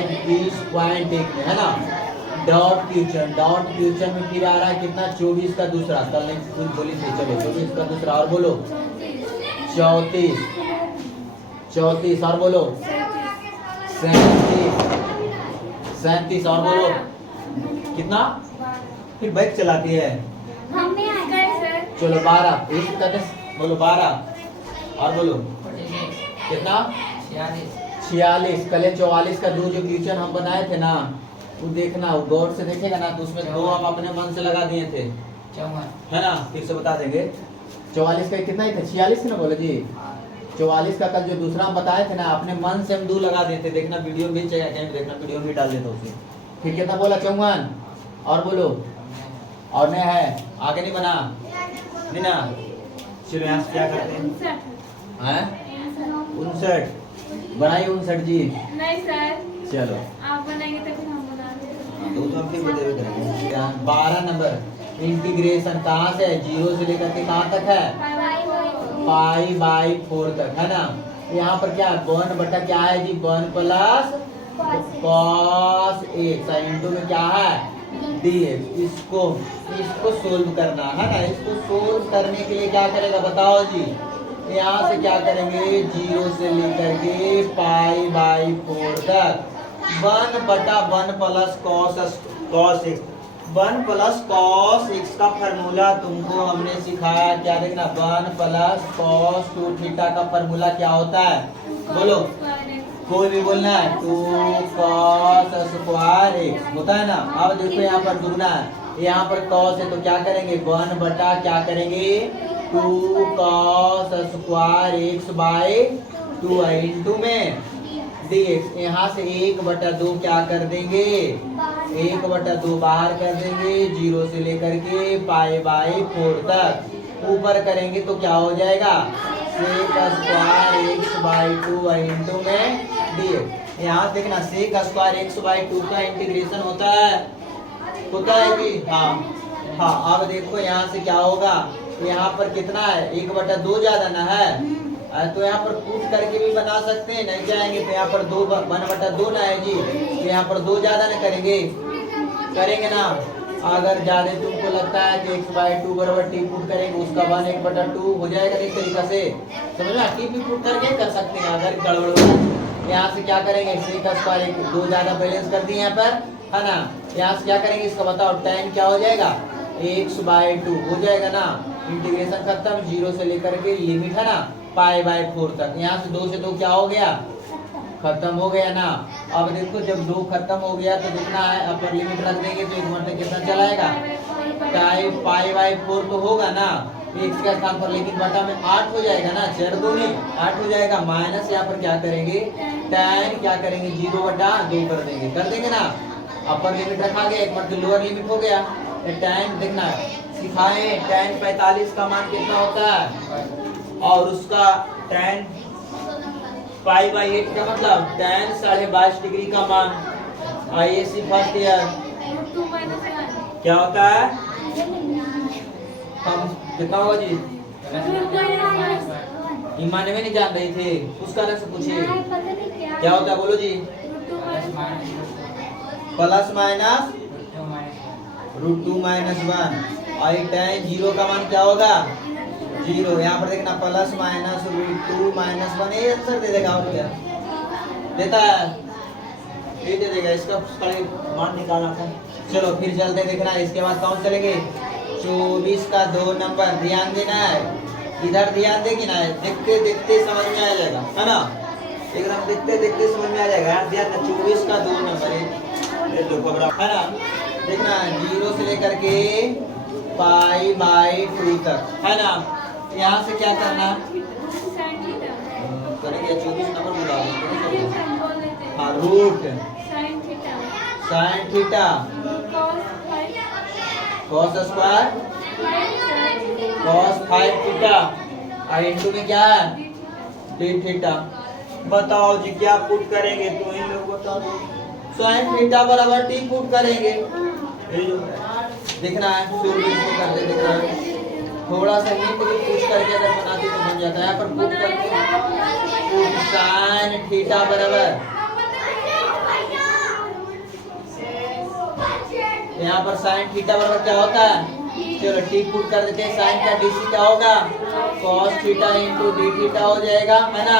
21 point एक में है ना। डॉट क्वेश्चन में फिर आ रहा है कितना 24 का दूसरा, कल नहीं कुछ बोली थी, चलो 24 का दूसरा और बोलो 34 और बोलो 37 और बोलो कितना, फिर बाइक चलाती है चलो 12 एक बोलो 12 और बोलो कितना 46। कल 44 का जो क्वेश्चन हम बनाए थे ना वो देखना, वो गौर से देखेगा ना तो उसमें दो हम अपने मन से लगा दिए थे है ना, फिर से बता देंगे। 44 का कितना ही था 46 ना बोलो जी। 44 का कल जो दूसरा हम बताए थे ना अपने मन से हम दो लगा देते, देखना वीडियो भी चाहिए कहीं देखना, वीडियो भी डाल देता उसमें। फिर कितना बोला 54 और बोलो और नहीं है आगे नहीं बना नहीं ना। चलो यहाँ से क्या करते हैं 59 बनाइए 59 जी। नहीं सर चलो आप बनाएंगे तभी हम बना देंगे। तो हम फिर बताइए करेंगे। 12 नंबर इंटीग्रेशन कहाँ से है, 0 से लेकर के कहाँ तक है π/4 तक है ना। यहाँ पर क्या 1 बटा क्या है जी 1 प्लस cos x इंटू में क्या है dx। इसको सोल्व करना है ना, इसको सोल्व करने के लिए क्या करेगा बताओ जी। यहाँ से क्या करेंगे 0 से लेकर के π/4 तक 1 बटा 1 plus cos x 1 plus cos x का फार्मूला तुमको हमने सिखाया क्या, देखना 1 प्लस cos 2 थीटा का फार्मूला क्या होता है बोलो, कोई भी बोलना है 2 cos स्क्वायर x होता है ना। अब देखो यहाँ पर दुगना है, यहाँ पर cos है तो क्या करेंगे 1 बटा क्या करेंगे 2 cos square x by 2 into में dx। यहाँ से 1/2 क्या कर देंगे 1/2 बाहर कर देंगे 0 से लेकर के π/4 तक, ऊपर करेंगे तो क्या हो जाएगा sec square x by 2 into में dx। यहाँ देखना sec स्क्वायर x बाई 2 का इंटीग्रेशन होता है जी। हाँ हाँ अब देखो यहाँ से क्या होगा, यहाँ पर कितना है 1/2 ज्यादा ना है तो यहाँ पर कूट करके भी बना सकते हैं, नहीं जाएंगे तो यहाँ पर 1/2 ना है जी, तो यहाँ पर 2 ज्यादा ना करेंगे ना। अगर ज्यादा तुमको लगता है कि x/2 बराबर t पुट करेंगे उसका 1/2 हो जाएगा इस तरीका से, समझ में t भी पुट करके कर सकते हैं। अगर गड़बड़ हो यहाँ से क्या करेंगे sec स्क्वायर 2 ज्यादा बैलेंस कर दिए यहाँ पर है ना। यहाँ से क्या करेंगे इसका बताओ tan क्या हो जाएगा x/2 हो जाएगा ना। इंटीग्रेशन खत्म 0 से लेकर के लिमिट है ना π/4 तक। यहाँ से 2 से 2 क्या हो गया खत्म हो गया ना। अब देखो जब 2 खत्म हो गया तो कितना है अपर लिमिट रख देंगे तो एक मतलब कितना चलाएगा π/4 तो होगा ना x के स्थान पर, लेकिन बटा में 8 हो जाएगा ना, 4 दूनी 8 हो जाएगा माइनस यहाँ पर क्या करेंगे tan क्या करेंगे 0/2 कर देंगे ना। अपर लिमिट रखा गया एक मतलब लोअर लिमिट हो गया। tan देखना सिखाए tan 45 का मान कितना होता है और उसका tan π/8 का मतलब tan 22.5 डिग्री का मान। IAC फर्स्ट ईयर क्या होता है हम कितना होगा जी ईमान में नहीं जान रही थे उसका अलग से पूछिए क्या होता है बोलो जी प्लस माइनस √2 - 1 और tan 0 का मान क्या होगा 0। यहाँ पर देखना प्लस माइनस √2 - 1 ये आंसर दे देगा और क्या देता है ये दे देगा, इसका मान निकालना था। चलो फिर चलते देखना इसके बाद कौन चलेंगे 24 का 2 नंबर ध्यान देना है, इधर ध्यान देगी ना, देखते देखते समझ में आ जाएगा है ना, एकदम देखते देखते समझ में आ जाएगा ध्यान। 24 का 2 नंबर है ना, देखना 0 से लेकर के π/2 तक है ना। यहाँ से क्या करना करेंगे 24 नंबर बुला देंगे हाँ root sin theta cos square cos 5 theta into में क्या है d थीटा। बताओ जी क्या पुट करेंगे तो इन लोग बताओ sin थीटा बराबर t पुट करेंगे, देखना है शुरू इसको करते देखना है थोड़ा सा हिंट भी पूछ करके अगर बनाते तो बन जाता है। यहाँ पर पुट करते sin थीटा बराबर यहाँ पर साइन थीटा बराबर क्या होता है, चलो टी पुट कर देते हैं, साइन का डीसी क्या होगा, cos theta into D theta हो जाएगा, है ना।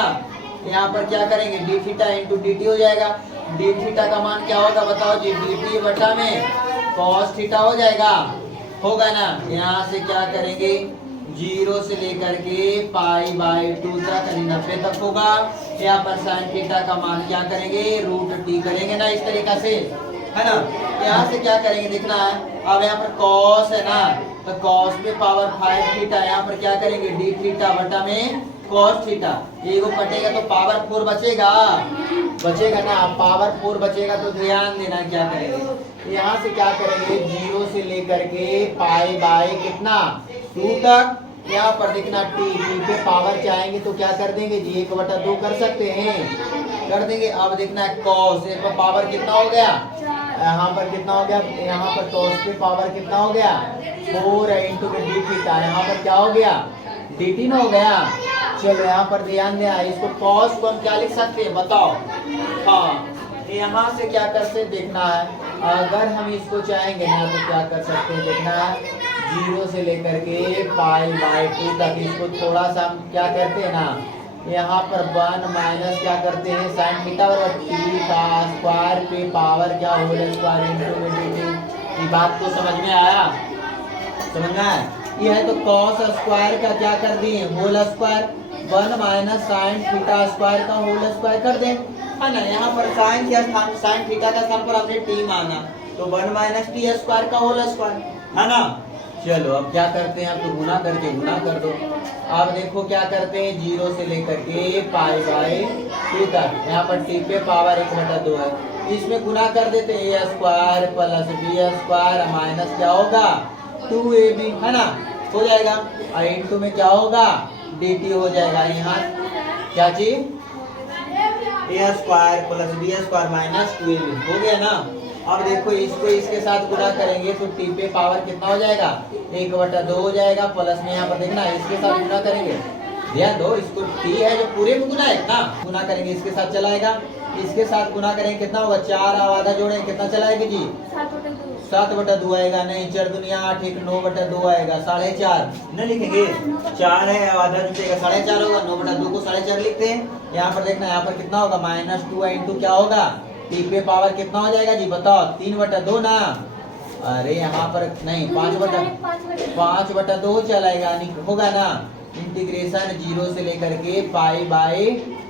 यहाँ पर क्या करेंगे, D theta into D T हो जाएगा। डी थीटा का मान क्या होगा बताओ जी, डी टी बटा में कॉस थीटा हो जाएगा, होगा ना। यहाँ से क्या करेंगे, 0 से लेकर के पाई बाई 2 तक 90 तक होगा। यहाँ पर साइन थीटा का मान क्या करेंगे, रूट टी करेंगे ना, इस तरीका से, है ना। यहाँ से क्या करेंगे देखना है, अब यहाँ पर कॉस है ना, तो कॉस पे पावर 5 थीटा, यहाँ पर क्या करेंगे डी थीटा बटा में कॉस थीटा, ये को कटेगा तो पावर 4 बचेगा, बचेगा ना, पावर 4 बचेगा तो ध्यान देना क्या करेंगे, यहाँ से क्या करेंगे 0 से लेकर के पाई बाई कितना 2 तक, यहाँ पर देखना टी पे पावर चाहेंगे तो क्या कर देंगे जी 1/2 कर सकते हैं, कर देंगे। अब देखना है कॉस पर पावर कितना हो गया, यहाँ पर कितना हो गया, यहाँ पर कॉस पे पावर कितना हो गया 4 इंटू में डी थीटा, यहाँ पर क्या हो गया डी टी में हो गया। चलो यहाँ पर ध्यान देना, इसको कॉस को हम क्या लिख सकते हैं बताओ, हाँ यहाँ से क्या कर सकते देखना है, अगर हम इसको चाहेंगे ना तो क्या कर सकते हैं देखना है, 0 से लेकर के पाई बाई 2 तक, इसको थोड़ा सा हम क्या करते हैं ना, यहाँ पर 1 माइनस क्या करते हैं साइन थीटा बराबर टी का स्क्वायर पे पावर क्या होल स्क्वायर इंटू में डी टी। ये बात को समझ में आया, समझ में आया, ये है तो कॉस स्क्वायर का क्या कर दिए whole square, 1 minus sine theta square का होल स्क्वायर कर दें, है ना। यहाँ पर साइन के स्थान साइन थीटा का स्थान पर हमने टी माना, तो 1 माइनस टी स्क्वायर का होल स्क्वायर, है ना। चलो अब क्या करते हैं, अब तो गुना करके गुना कर दो। अब देखो क्या करते हैं, 0 से लेकर के पाई बाई 2 तक, यहाँ पर टी पे पावर 1/2 है, इसमें गुना कर देते हैं A square plus B square minus क्या होगा 2ab, है ना, हो जाएगा। और इंटू में क्या होगा dt हो जाएगा, यहाँ क्या चीज A square plus B square minus 2ab हो गया ना। अब देखो इसको इसके साथ गुणा करेंगे तो टी पे पावर कितना हो जाएगा 1/2 हो जाएगा, प्लस में यहाँ पर देखना इसके साथ गुणा करेंगे, ध्यान दो इसको टी है जो पूरे में गुना है ना, गुना करेंगे इसके साथ चलाएगा, इसके साथ गुना करेंगे कितना होगा 4 अब आधा जोड़ेंगे कितना चलाएगी जी 7/2 आएगा, नहीं 4 दुनिया 8 1 9/2 आएगा, 4.5 न लिखेंगे, 4 है अब आधा जुटेगा 4.5 होगा, 9/2 को 4.5 लिखते हैं। यहाँ पर देखना यहाँ पर कितना होगा -2 इंटू क्या होगा टी पे पावर कितना हो जाएगा जी बताओ 3/2 ना, अरे यहाँ पर नहीं 5/2 चलाएगा होगा ना। इंटीग्रेशन 0 से लेकर के पाई बाई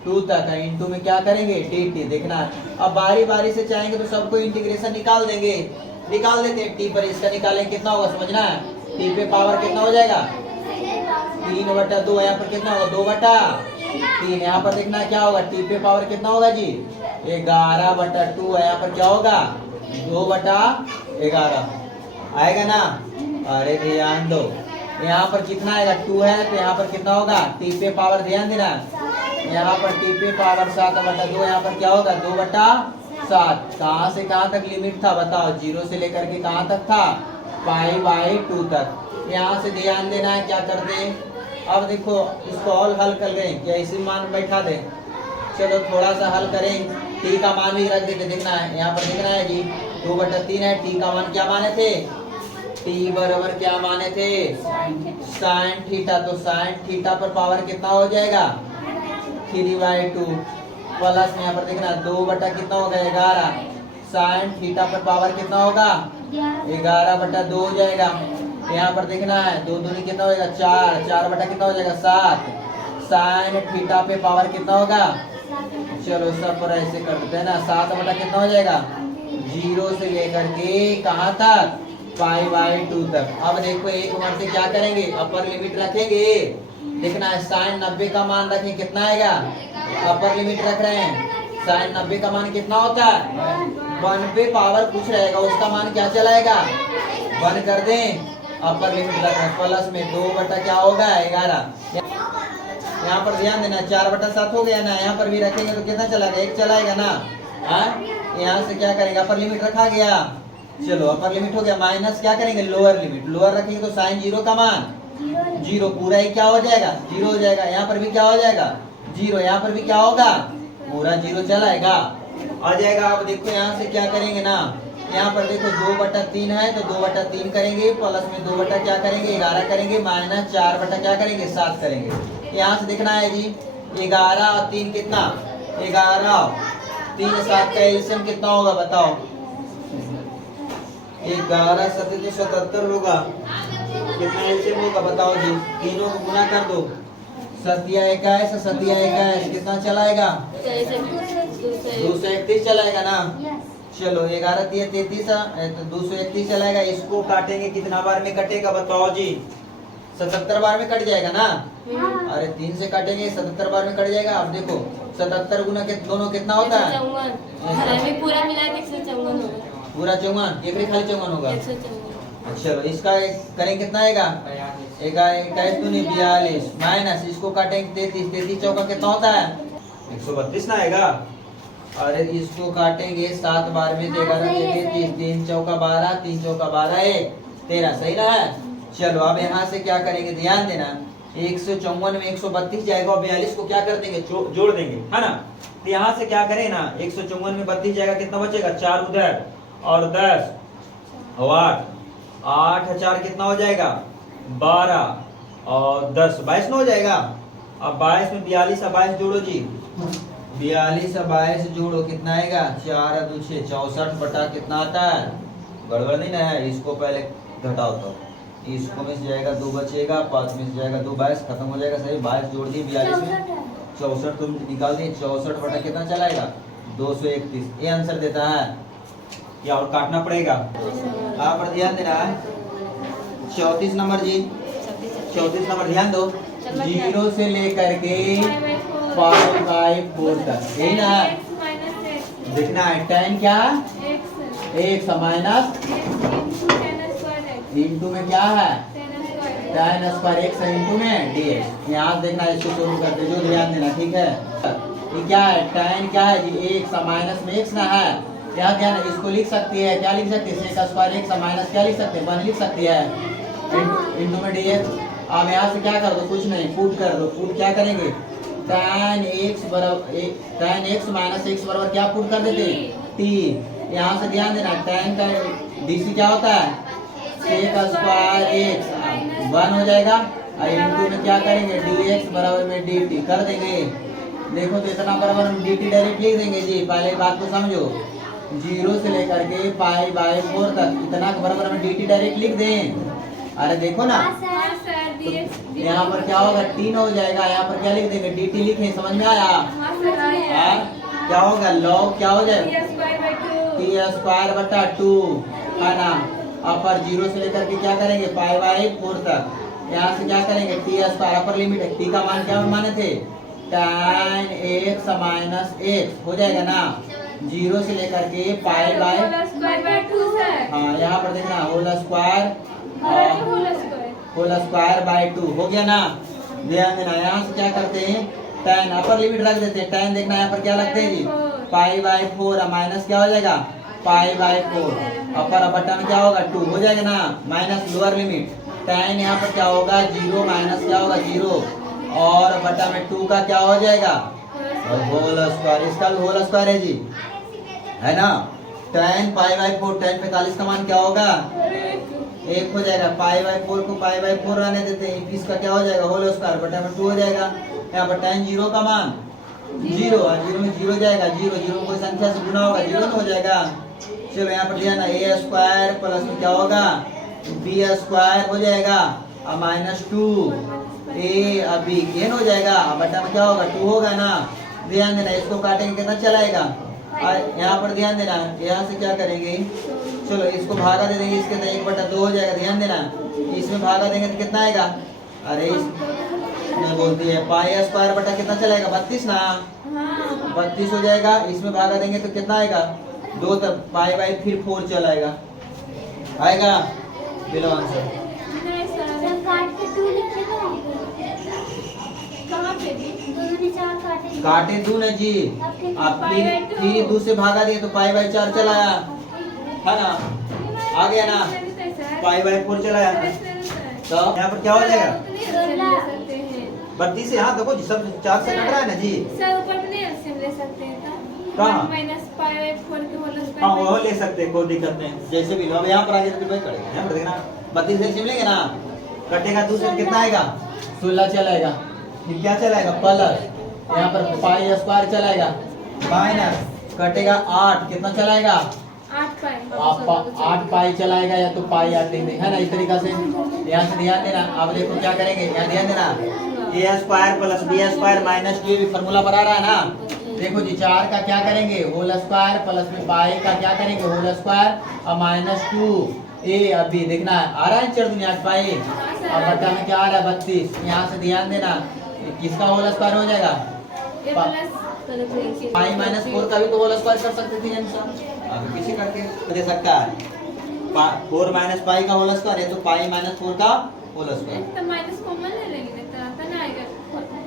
2 तक है, इंटू में क्या करेंगे dt देखना। अब बारी बारी से चाहेंगे तो सबको इंटीग्रेशन निकाल देंगे, निकाल देते हैं, टी पर इसका निकालेंगे कितना होगा समझना है, टी पे पावर कितना हो जाएगा 3/2, यहाँ पर कितना होगा 2/3, यहाँ पर देखना क्या होगा टी पे पावर कितना होगा जी 11/2 है, यहाँ पर क्या होगा 2/11 आएगा ना। अरे ध्यान दो यहाँ पर कितना आएगा 2 है तो यहाँ पर कितना होगा टी पे पावर ध्यान देना, यहाँ पर टी पे पावर 7/2, यहाँ पर क्या होगा 2/7, कहाँ से कहाँ तक लिमिट था बताओ 0 से लेकर के कहाँ तक था पाई बाई 2 तक। यहाँ से ध्यान देना है क्या करते हैं, अब देखो इसको और हल कर लें क्या इसी मान बैठा दें, चलो थोड़ा सा हल करें, टी का मान भी रख देते, देखना है यहाँ पर देखना है जी 2/3 है, टी का मान क्या माने थे टी बराबर क्या माने थे साइन थीटा, तो साइन थीटा पर पावर कितना हो जाएगा 3/2, प्लस में यहाँ पर देखना 2 कितना होगा 11, साइन थीटा पर पावर कितना होगा 11/2 हो जाएगा। यहाँ पर देखना है 2 दूनी कितना हो जाएगा 4, 4 कितना हो जाएगा 7, साइन थीटा पे पावर कितना होगा, चलो सब पर ऐसे कर देते हैं ना, 7 कितना हो जाएगा 0 से लेकर के कहाँ तक पाई बाई 2 तक। अब देखो एक बार से क्या करेंगे अपर लिमिट रखेंगे, देखना है साइन 90 का मान रखें कितना आएगा, अपर लिमिट रख रहे हैं, साइन 90 का मान कितना होता है 1 पे पावर कुछ रहेगा उसका मान क्या चलाएगा 1 कर दें, अपर लिमिट रख रहे हैं, प्लस में 2 क्या होगा 11, यहाँ पर ध्यान देना 4/7 हो गया ना, यहाँ पर भी रखेंगे तो कितना चलाएगा 1 चलाएगा ना, यहाँ से क्या करेंगे अपर लिमिट रखा गया, चलो अपर लिमिट हो गया, माइनस क्या करेंगे लोअर लिमिट, लोअर रखेंगे तो साइन 0 का मान 0 पूरा ही क्या हो जाएगा 0 हो जाएगा, यहाँ पर भी क्या हो जाएगा 0, यहाँ पर भी क्या होगा पूरा 0 चलाएगा आ जाएगा। अब देखो यहाँ से क्या करेंगे ना यहाँ पर देखो 2/3 है तो 2/3 करेंगे, प्लस में 2 बटा क्या करेंगे 11 करेंगे, माइनस 4 बटा क्या करेंगे 7 करेंगे। यहाँ से देखना है जी 11 और 3 कितना, 11 3 7 का एलसीएम कितना होगा बताओ। 11 7 77 होगा, कितना एलसीएम होगा बताओ जी। तीनों को गुना कर दो, 7 21 कितना चलाएगा 231 चलाएगा ना। चलो 11 3 33 तो 231 चलाएगा। इसको काटेंगे कितना बार में कटेगा बताओ जी, 77 बार में कट जाएगा ना। अरे 3 से काटेंगे 77 बार में कट जाएगा। अब देखो 77 गुना के दोनों कितना होता है, पूरा मिला के 154 होगा, पूरा 54, एक खाली 54 होगा। 154। चलो इसका करेंगे कितना आएगा 21 दूनी 42 माइनस इसको काटेंगे 33, 33 चौका कितना होता है 132 ना आएगा। अरे इसको काटेंगे 7 बार में, 11 3 चौका 12, 3 चौका 12 1 13, सही ना है। चलो अब यहाँ से क्या करेंगे ध्यान देना, 154 में 132 जाएगा और 42 को क्या कर देंगे जोड़ देंगे, है ना। तो यहाँ से क्या करें ना 154 में 32 जाएगा, कितना बचेगा 4 उधर और 10 और 8 4 कितना हो जाएगा 12 और 10 22 ना हो जाएगा। अब 22 में 42 और 22 जोड़ो जी, 42 और 22 जोड़ो कितना आएगा 4 2 6 64 बटा कितना आता है, गड़बड़ नहीं ना है। इसको पहले घटाओ तो इसको में से जाएगा 2 बचेगा, 5 में से जाएगा 2 22 खत्म हो जाएगा, सही 22 जोड़ दिए 42 में 64 तुम निकाल दिए, 64 बटा कितना चलाएगा 231, ये आंसर देता है। या और काटना पड़ेगा, यहाँ पर ध्यान देना है। 34 नंबर जी, 34 नंबर ध्यान दो, 0 से लेकर के 5/4 तक, यही ना देखना है। 10 क्या x माइनस इंटू में क्या है tan स्क्वायर x इंटू में dx। यहाँ देखना इसको शुरू करते जो ध्यान देना, ठीक है। ये क्या है tan क्या है जी x माइनस में x ना है, क्या क्या ना इसको लिख सकती है, क्या लिख सकती है sec स्क्वायर x माइनस क्या लिख सकते हैं 1 लिख सकती है इंटू में dx। अब यहाँ से क्या कर दो कुछ नहीं, पुट कर दो, पुट क्या करेंगे tan x माइनस x बराबर क्या पुट कर देते t। यहाँ से ध्यान देना tan का dc क्या होता है sec स्क्वायर x 1 हो जाएगा और इंटू में क्या करेंगे dx बराबर में dt कर देंगे। देखो तो इतना बराबर हम dt डायरेक्ट लिख देंगे जी, पहले बात को समझो। 0 से लेकर के π/4 तक इतना बराबर हम dt डायरेक्ट लिख दें। अरे देखो ना तो यहाँ पर क्या होगा 3 हो जाएगा, यहाँ पर क्या लिख देंगे dt लिखें, समझ में आया। क्या होगा log क्या हो जाएगा t स्क्वायर बटा 2 है ना। अब पर 0 से लेकर के क्या करेंगे π/4 तक, यहाँ से क्या करेंगे t स्क्वायर अपर लिमिट है, t का मान क्या माने थे tan x माइनस x हो जाएगा ना। 0 से लेकर के हाँ यहाँ पर देखना होल स्क्वायर बाय 2 हो गया ना। ध्यान देना यहाँ से क्या करते हैं tan अपर लिमिट रख देते हैं, tan देखना यहाँ पर क्या लगते हैं जी π/4 माइनस क्या हो जाएगा π/4 अपर बटा में क्या होगा 2 हो जाएगा ना, माइनस लोअर लिमिट tan यहाँ पर क्या होगा 0 माइनस क्या होगा 0 और बटा में 2 का क्या हो जाएगा होल स्क्वायर, इसका भी होल स्क्वायर है जी है ना। tan π/4 tan 45 का मान क्या होगा 1 हो जाएगा, π/4 को π/4 रहने देते हैं, 21 का क्या हो जाएगा होल स्क्वायर बटा में 2 हो जाएगा। यहाँ पर tan 0 का मान 0 और 0 में 0 जाएगा, 0 कोई संख्या से गुना होगा 0 हो जाएगा। चलो यहाँ पर ध्यान a स्क्वायर प्लस में क्या होगा b स्क्वायर हो जाएगा और माइनस 2 a और b n हो जाएगा, बटा में क्या होगा 2 होगा ना। ध्यान देना इसको काटेंगे कितना चलाएगा, और यहाँ पर ध्यान देना यहाँ से क्या करेंगे चलो इसको भागा दे देंगे, इसके अंदर 1/2 हो जाएगा। ध्यान देना इसमें भागा देंगे तो कितना आएगा, अरे इसमें बोलती है पाई स्क्वायर बटा कितना चलाएगा 32 ना, 32 हो जाएगा। इसमें भागा देंगे तो कितना आएगा 2 तक π/फिर 4 चलाएगा आएगा। बिलो आंसर काटे 2 ना जी, आप फिर 2 से भागा दिए तो π/4 चलाया है ना, आ गया ना π/4 चलाया तो यहाँ पर क्या हो जाएगा 32 से। हाँ देखो जी सब 4 से कट रहा है ना जी, सर ऊपर में नहीं ले सकते हैं कहाँ? माइनस पाई 4 के होल स्क्वायर। हाँ वो ले सकते हैं, कोई दिक्कत नहीं। जैसे भी लो, अब यहाँ पर आगे तो फिर वही करेंगे। यहाँ पर देखना 32 एलसीएम लेंगे ना, कटेगा 2 से कितना आएगा 16 चलाएगा, फिर क्या चलाएगा प्लस, यहाँ पर पाई स्क्वायर चलाएगा, माइनस कटेगा 8 कितना चलाएगा 8 पाई। आप 8 पाई चलाएगा या तो पाई 8 लिख देंगे, है ना इस तरीका से। यहाँ से ध्यान देना, अब देखो क्या करेंगे, यहाँ ध्यान देना A square plus B square minus two, formula पर आ रहा है ना। देखो जी 4 का क्या करेंगे होल स्क्वायर प्लस में पाई का क्या करेंगे होल स्क्वायर और माइनस 2 ए, अभी देखना है आ रहा है चढ़ दुनिया पाई, और बट्टा में क्या आ रहा है 32। यहाँ से ध्यान देना किसका होल स्क्वायर हो जाएगा, ए प्लस पाई माइनस 4 का भी तो होल स्क्वायर कर सकते थे आंसर, अब किसी करके दे सकता है 4 माइनस पाई का होल स्क्वायर है तो पाई माइनस 4 का होल स्क्वायर। तो माइनस कॉमन ले लेंगे तो आता ना आएगा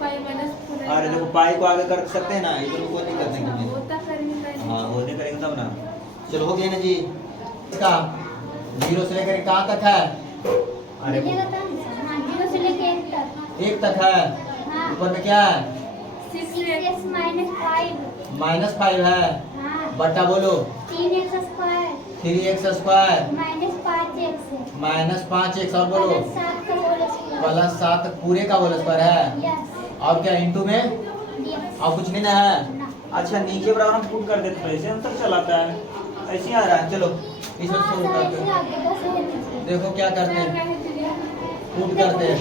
पाई माइनस 4। अरे देखो पाई को आगे कर सकते हैं ना, इधर को नहीं कर देंगे। होता करेंगे पहले। हाँ वो नहीं करेंगे तब ना। चलो हो गया ना जी, इसका 0 से लेकर कहाँ तक है, अरे जीरो से लेके 1 तक। 1 तक है, हाँ। ऊपर में क्या है 6x माइनस 5। माइनस 5 है, हाँ। बट्टा बोलो 3x square 3x square minus 5x minus 5x और बोलो प्लस 7 का होल स्क्वायर। प्लस 7 पूरे का होल स्क्वायर है, यस और क्या इंटू में यस और कुछ नहीं ना है। ना। अच्छा नीचे बराबर हम पुट कर देते हैं, ऐसे आंसर चलाता है, ऐसे ही आ रहा है। चलो इसमें हाँ, शुरू सर, करते ऐसे हैं, आगे बस है नीचे। देखो क्या करते हैं पुट करते हैं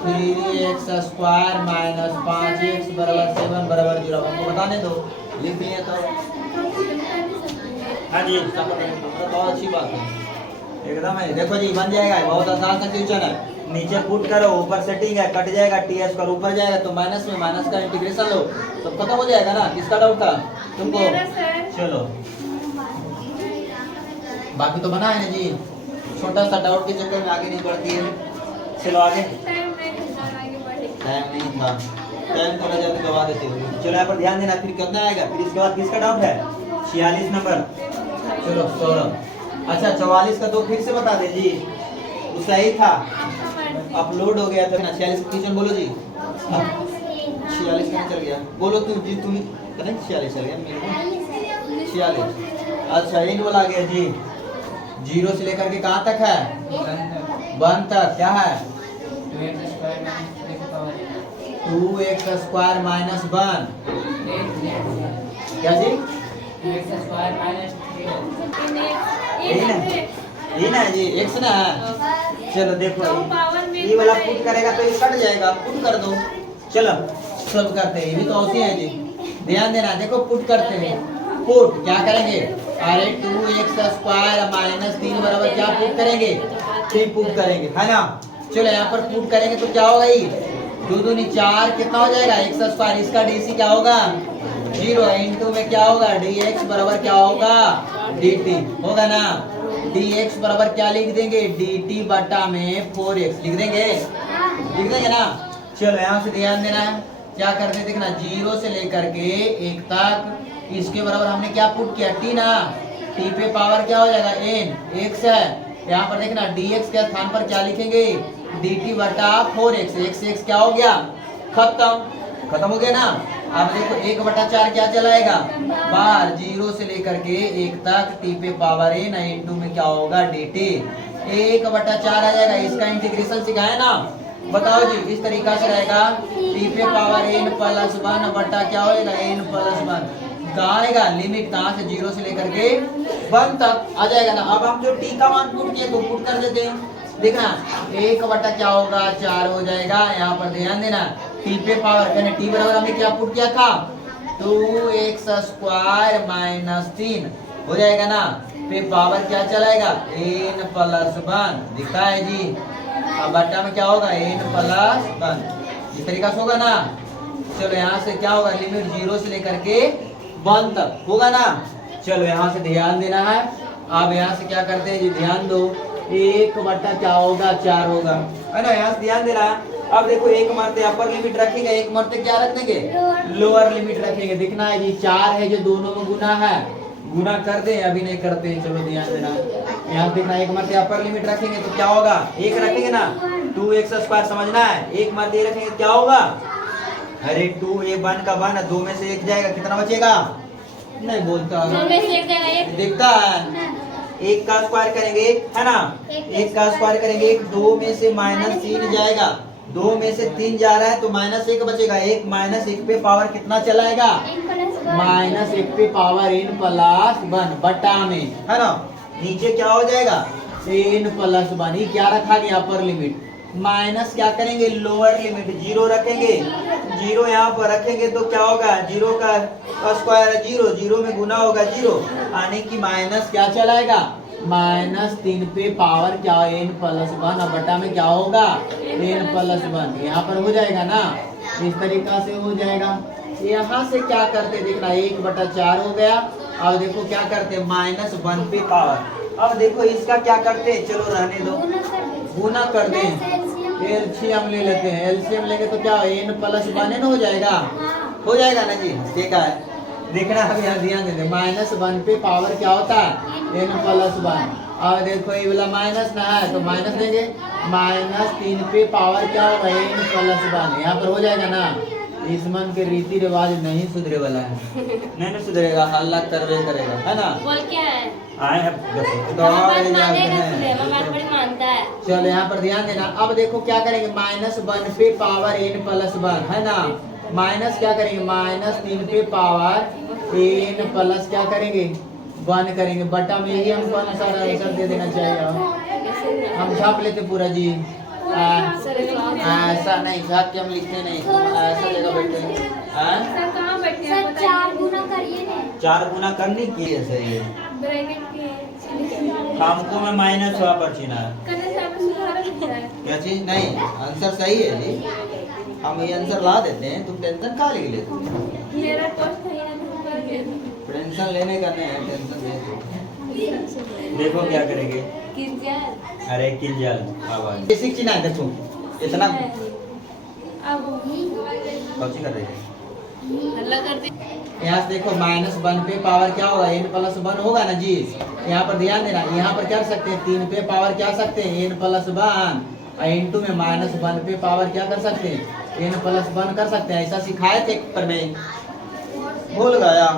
3x स्क्वायर माइनस 5x बराबर 7 बराबर 0, हमको बताने दो लिख दिए तो हाँ जी बहुत अच्छी बात है। एकदम है। देखो जी बन जाएगा, बहुत आसान सा क्वेश्चन है। नीचे पुट करो, ऊपर सेटिंग है, कट जाएगा टी स्क्वायर, ऊपर जाएगा तो माइनस में माइनस का इंटीग्रेशन लो तो खत्म हो जाएगा ना। किसका डाउट था तुमको, मेरा सर चलो बाकी तो बना है ना जी, छोटा सा डाउट के चक्कर में आगे नहीं बढ़ती है। चलो आगे। टाइम नहीं था आगे बढ़े। टाइम नहीं था, टाइम थोड़ा ज्यादा गवा देते हो। चलो यहाँ पर ध्यान देना, फिर कितना आएगा, फिर इसके बाद किसका डाउट है 46 नंबर। चलो सौरभ, अच्छा 44 का तो फिर से बता दे जी, वो सही था अपलोड हो गया था ना। 46 क्वेश्चन बोलो जी, 46 कहाँ चल गया बोलो तुम जी, तुम करें 46 चल गया 46। अच्छा इन वाला आ गया जी, 0 से लेकर के कहाँ तक है 1 तक, क्या है 2x स्क्वायर माइनस 1, क्या जी ये ना है जी x ना है। चलो देखो तो पावर में ये वाला पुट करेगा तो ये कट जाएगा, पुट कर दो। चलो सब करते हैं, ये भी तो ऐसे है जी, ध्यान देना। देखो पुट करते हैं, पुट क्या करेंगे, अरे 2x स्क्वायर माइनस 3 बराबर क्या पुट करेंगे 3 पुट करेंगे, है ना। चलो यहाँ पर पुट करेंगे तो क्या होगा, ये 2 दूनी 4 कितना हो जाएगा x स्क्वायर, इसका dc क्या होगा 0 इंटू में क्या होगा dx बराबर क्या होगा dt होगा ना। dx बराबर क्या लिख देंगे dt बटा में 4x लिख देंगे, लिख देंगे ना। चलो यहाँ से ध्यान देना है, क्या करते हैं देखना 0 से लेकर के 1 तक, इसके बराबर हमने क्या पुट किया t ना, t पे पावर क्या हो जाएगा n, x है। यहाँ पर देखना dx के स्थान पर क्या लिखेंगे dt बटा 4x, x क्या हो गया खत्म हो गया ना। अब देखो 1/4 क्या चलाएगा बाहर, 0 से लेकर के 1 तक t पे पावर n इंटू में क्या होगा dt, 1/4 आ जाएगा। इसका इंटीग्रेशन सिखाया ना, बताओ जी इस तरीका से रहेगा t पे पावर n प्लस 1 बटा क्या होगा n प्लस 1, कहाँ आएगा लिमिट कहाँ से 0 से लेकर के 1 तक आ जाएगा ना। अब हम जो t का मान पुट किए तो पुट कर देते हैं, देखना 1 बटा क्या होगा 4 हो जाएगा। यहाँ पर ध्यान देना t पे पावर यानी t बराबर हमने क्या पुट किया था 2x स्क्वायर माइनस 3 हो जाएगा ना, पे पावर क्या चलाएगा n प्लस 1 दिखता है जी। अब बट्टा में क्या होगा n प्लस 1, इस तरीका से होगा ना। चलो यहाँ से क्या होगा लिमिट 0 से लेकर के 1 तक होगा ना। चलो यहाँ से ध्यान देना है, अब यहाँ से क्या करते हैं जी ध्यान दो, 1 बटा क्या होगा 4 होगा, है ना। यहाँ से ध्यान देना है। अब देखो एक मरते अपर लिमिट रखेंगे, एक मरते क्या रख देंगे लोअर लिमिट रखेंगे। दिखना है जी 4 है जो दोनों में गुना है, गुना कर दे अभी नहीं करते, चलो ध्यान देना। यहाँ देखना एक मरते अपर लिमिट रखेंगे तो क्या होगा 1 रखेंगे ना, 2x स्क्वायर समझना है, 1 मरते रखेंगे क्या होगा, अरे 2 1 का 1 2 में से 1 जाएगा कितना बचेगा नहीं बोलता दो में से एक जाएगा एक। दिखता है। एक का स्क्वायर करेंगे एक, है ना? एक का स्क्वायर करेंगे एक, 2 में से -3 जाएगा, 2 में से 3 जा रहा है तो -1 बचेगा। एक -1 पे पावर कितना चलाएगा? -1 पे पावर n प्लस 1 बटा में, है ना? नीचे क्या हो जाएगा? n plus 1। ये क्या रखा गया? Upper limit. माइनस क्या करेंगे? लोअर लिमिट 0 रखेंगे। 0 यहाँ पर रखेंगे तो क्या होगा? 0 का स्क्वायर है 0, 0 में गुना होगा 0, यानी कि माइनस क्या चलाएगा? -3 पे पावर क्या? n प्लस 1 और बटा में क्या होगा? n plus 1। यहाँ पर हो जाएगा ना, इस तरीका से हो जाएगा। यहाँ से क्या करते देखना, 1/4 हो गया। अब देखो क्या करते, -1 पे पावर। अब देखो इसका क्या करते, चलो रहने दो, गुना कर दें। एलसीएम ले लेते हैं, एलसीएम लेंगे तो क्या n प्लस 1 हो जाएगा। हो जाएगा ना जी, देखा है? देखना अब यहाँ ध्यान देते, -1 पे पावर क्या होता है? n plus 1। अब देखो ये वाला माइनस ना है तो माइनस लेंगे, -3 पे पावर क्या होगा? n plus 1। यहाँ पर हो जाएगा ना। इस मन के रीति रिवाज नहीं सुधरे वाला है, नहीं सुधरेगा, हल्ला करवे करेगा, है ना? बोल क्या है? आए अब देखो तो और ये जानते हैं। बड़ी मानता है। चलो यहाँ पर ध्यान देना। अब देखो क्या करेंगे, -1 पे पावर n प्लस 1, है ना? माइनस क्या करेंगे? -3 पे पावर n प्लस क्या करेंगे? 1 करेंगे बटा में। यही हमको सारा आंसर दे देना चाहिए। हम छाप लेते पूरा जी। ऐसा नहीं छाप के हम लिखते नहीं, ऐसा जगह बैठे हैं। सर कहाँ बैठे हैं? सर 4 गुना करिए ना। 4 गुना करने की है सही है। ब्रैकेट के हमको में माइनस हुआ पर चीना है। करने से हमें सुधार दिखता है। क्या चीज? नहीं, आंसर सही है जी, हम ये आंसर ला देते हैं, तुम टेंशन कहाँ ले लेते हो? मेरा कोर्स नहीं है तो कर गया। टेंशन लेने का नहीं है, टेंशन दे। देखो क्या करेंगे। किस जाए? अरे किल जाल आवाज बेसिक चीज है, देखो इतना अब कौची कर रहे हैं? अल्लाह कर दे। यहाँ से देखो -1 पे पावर क्या होगा? n प्लस 1 होगा ना जी। यहाँ पर ध्यान देना, यहाँ पर क्या कर सकते हैं? 3 पे पावर क्या सकते हैं? n plus 1। इंटू में -1 पे पावर क्या कर सकते हैं? n प्लस 1 कर सकते हैं। ऐसा सिखाए थे पर में भूल गया,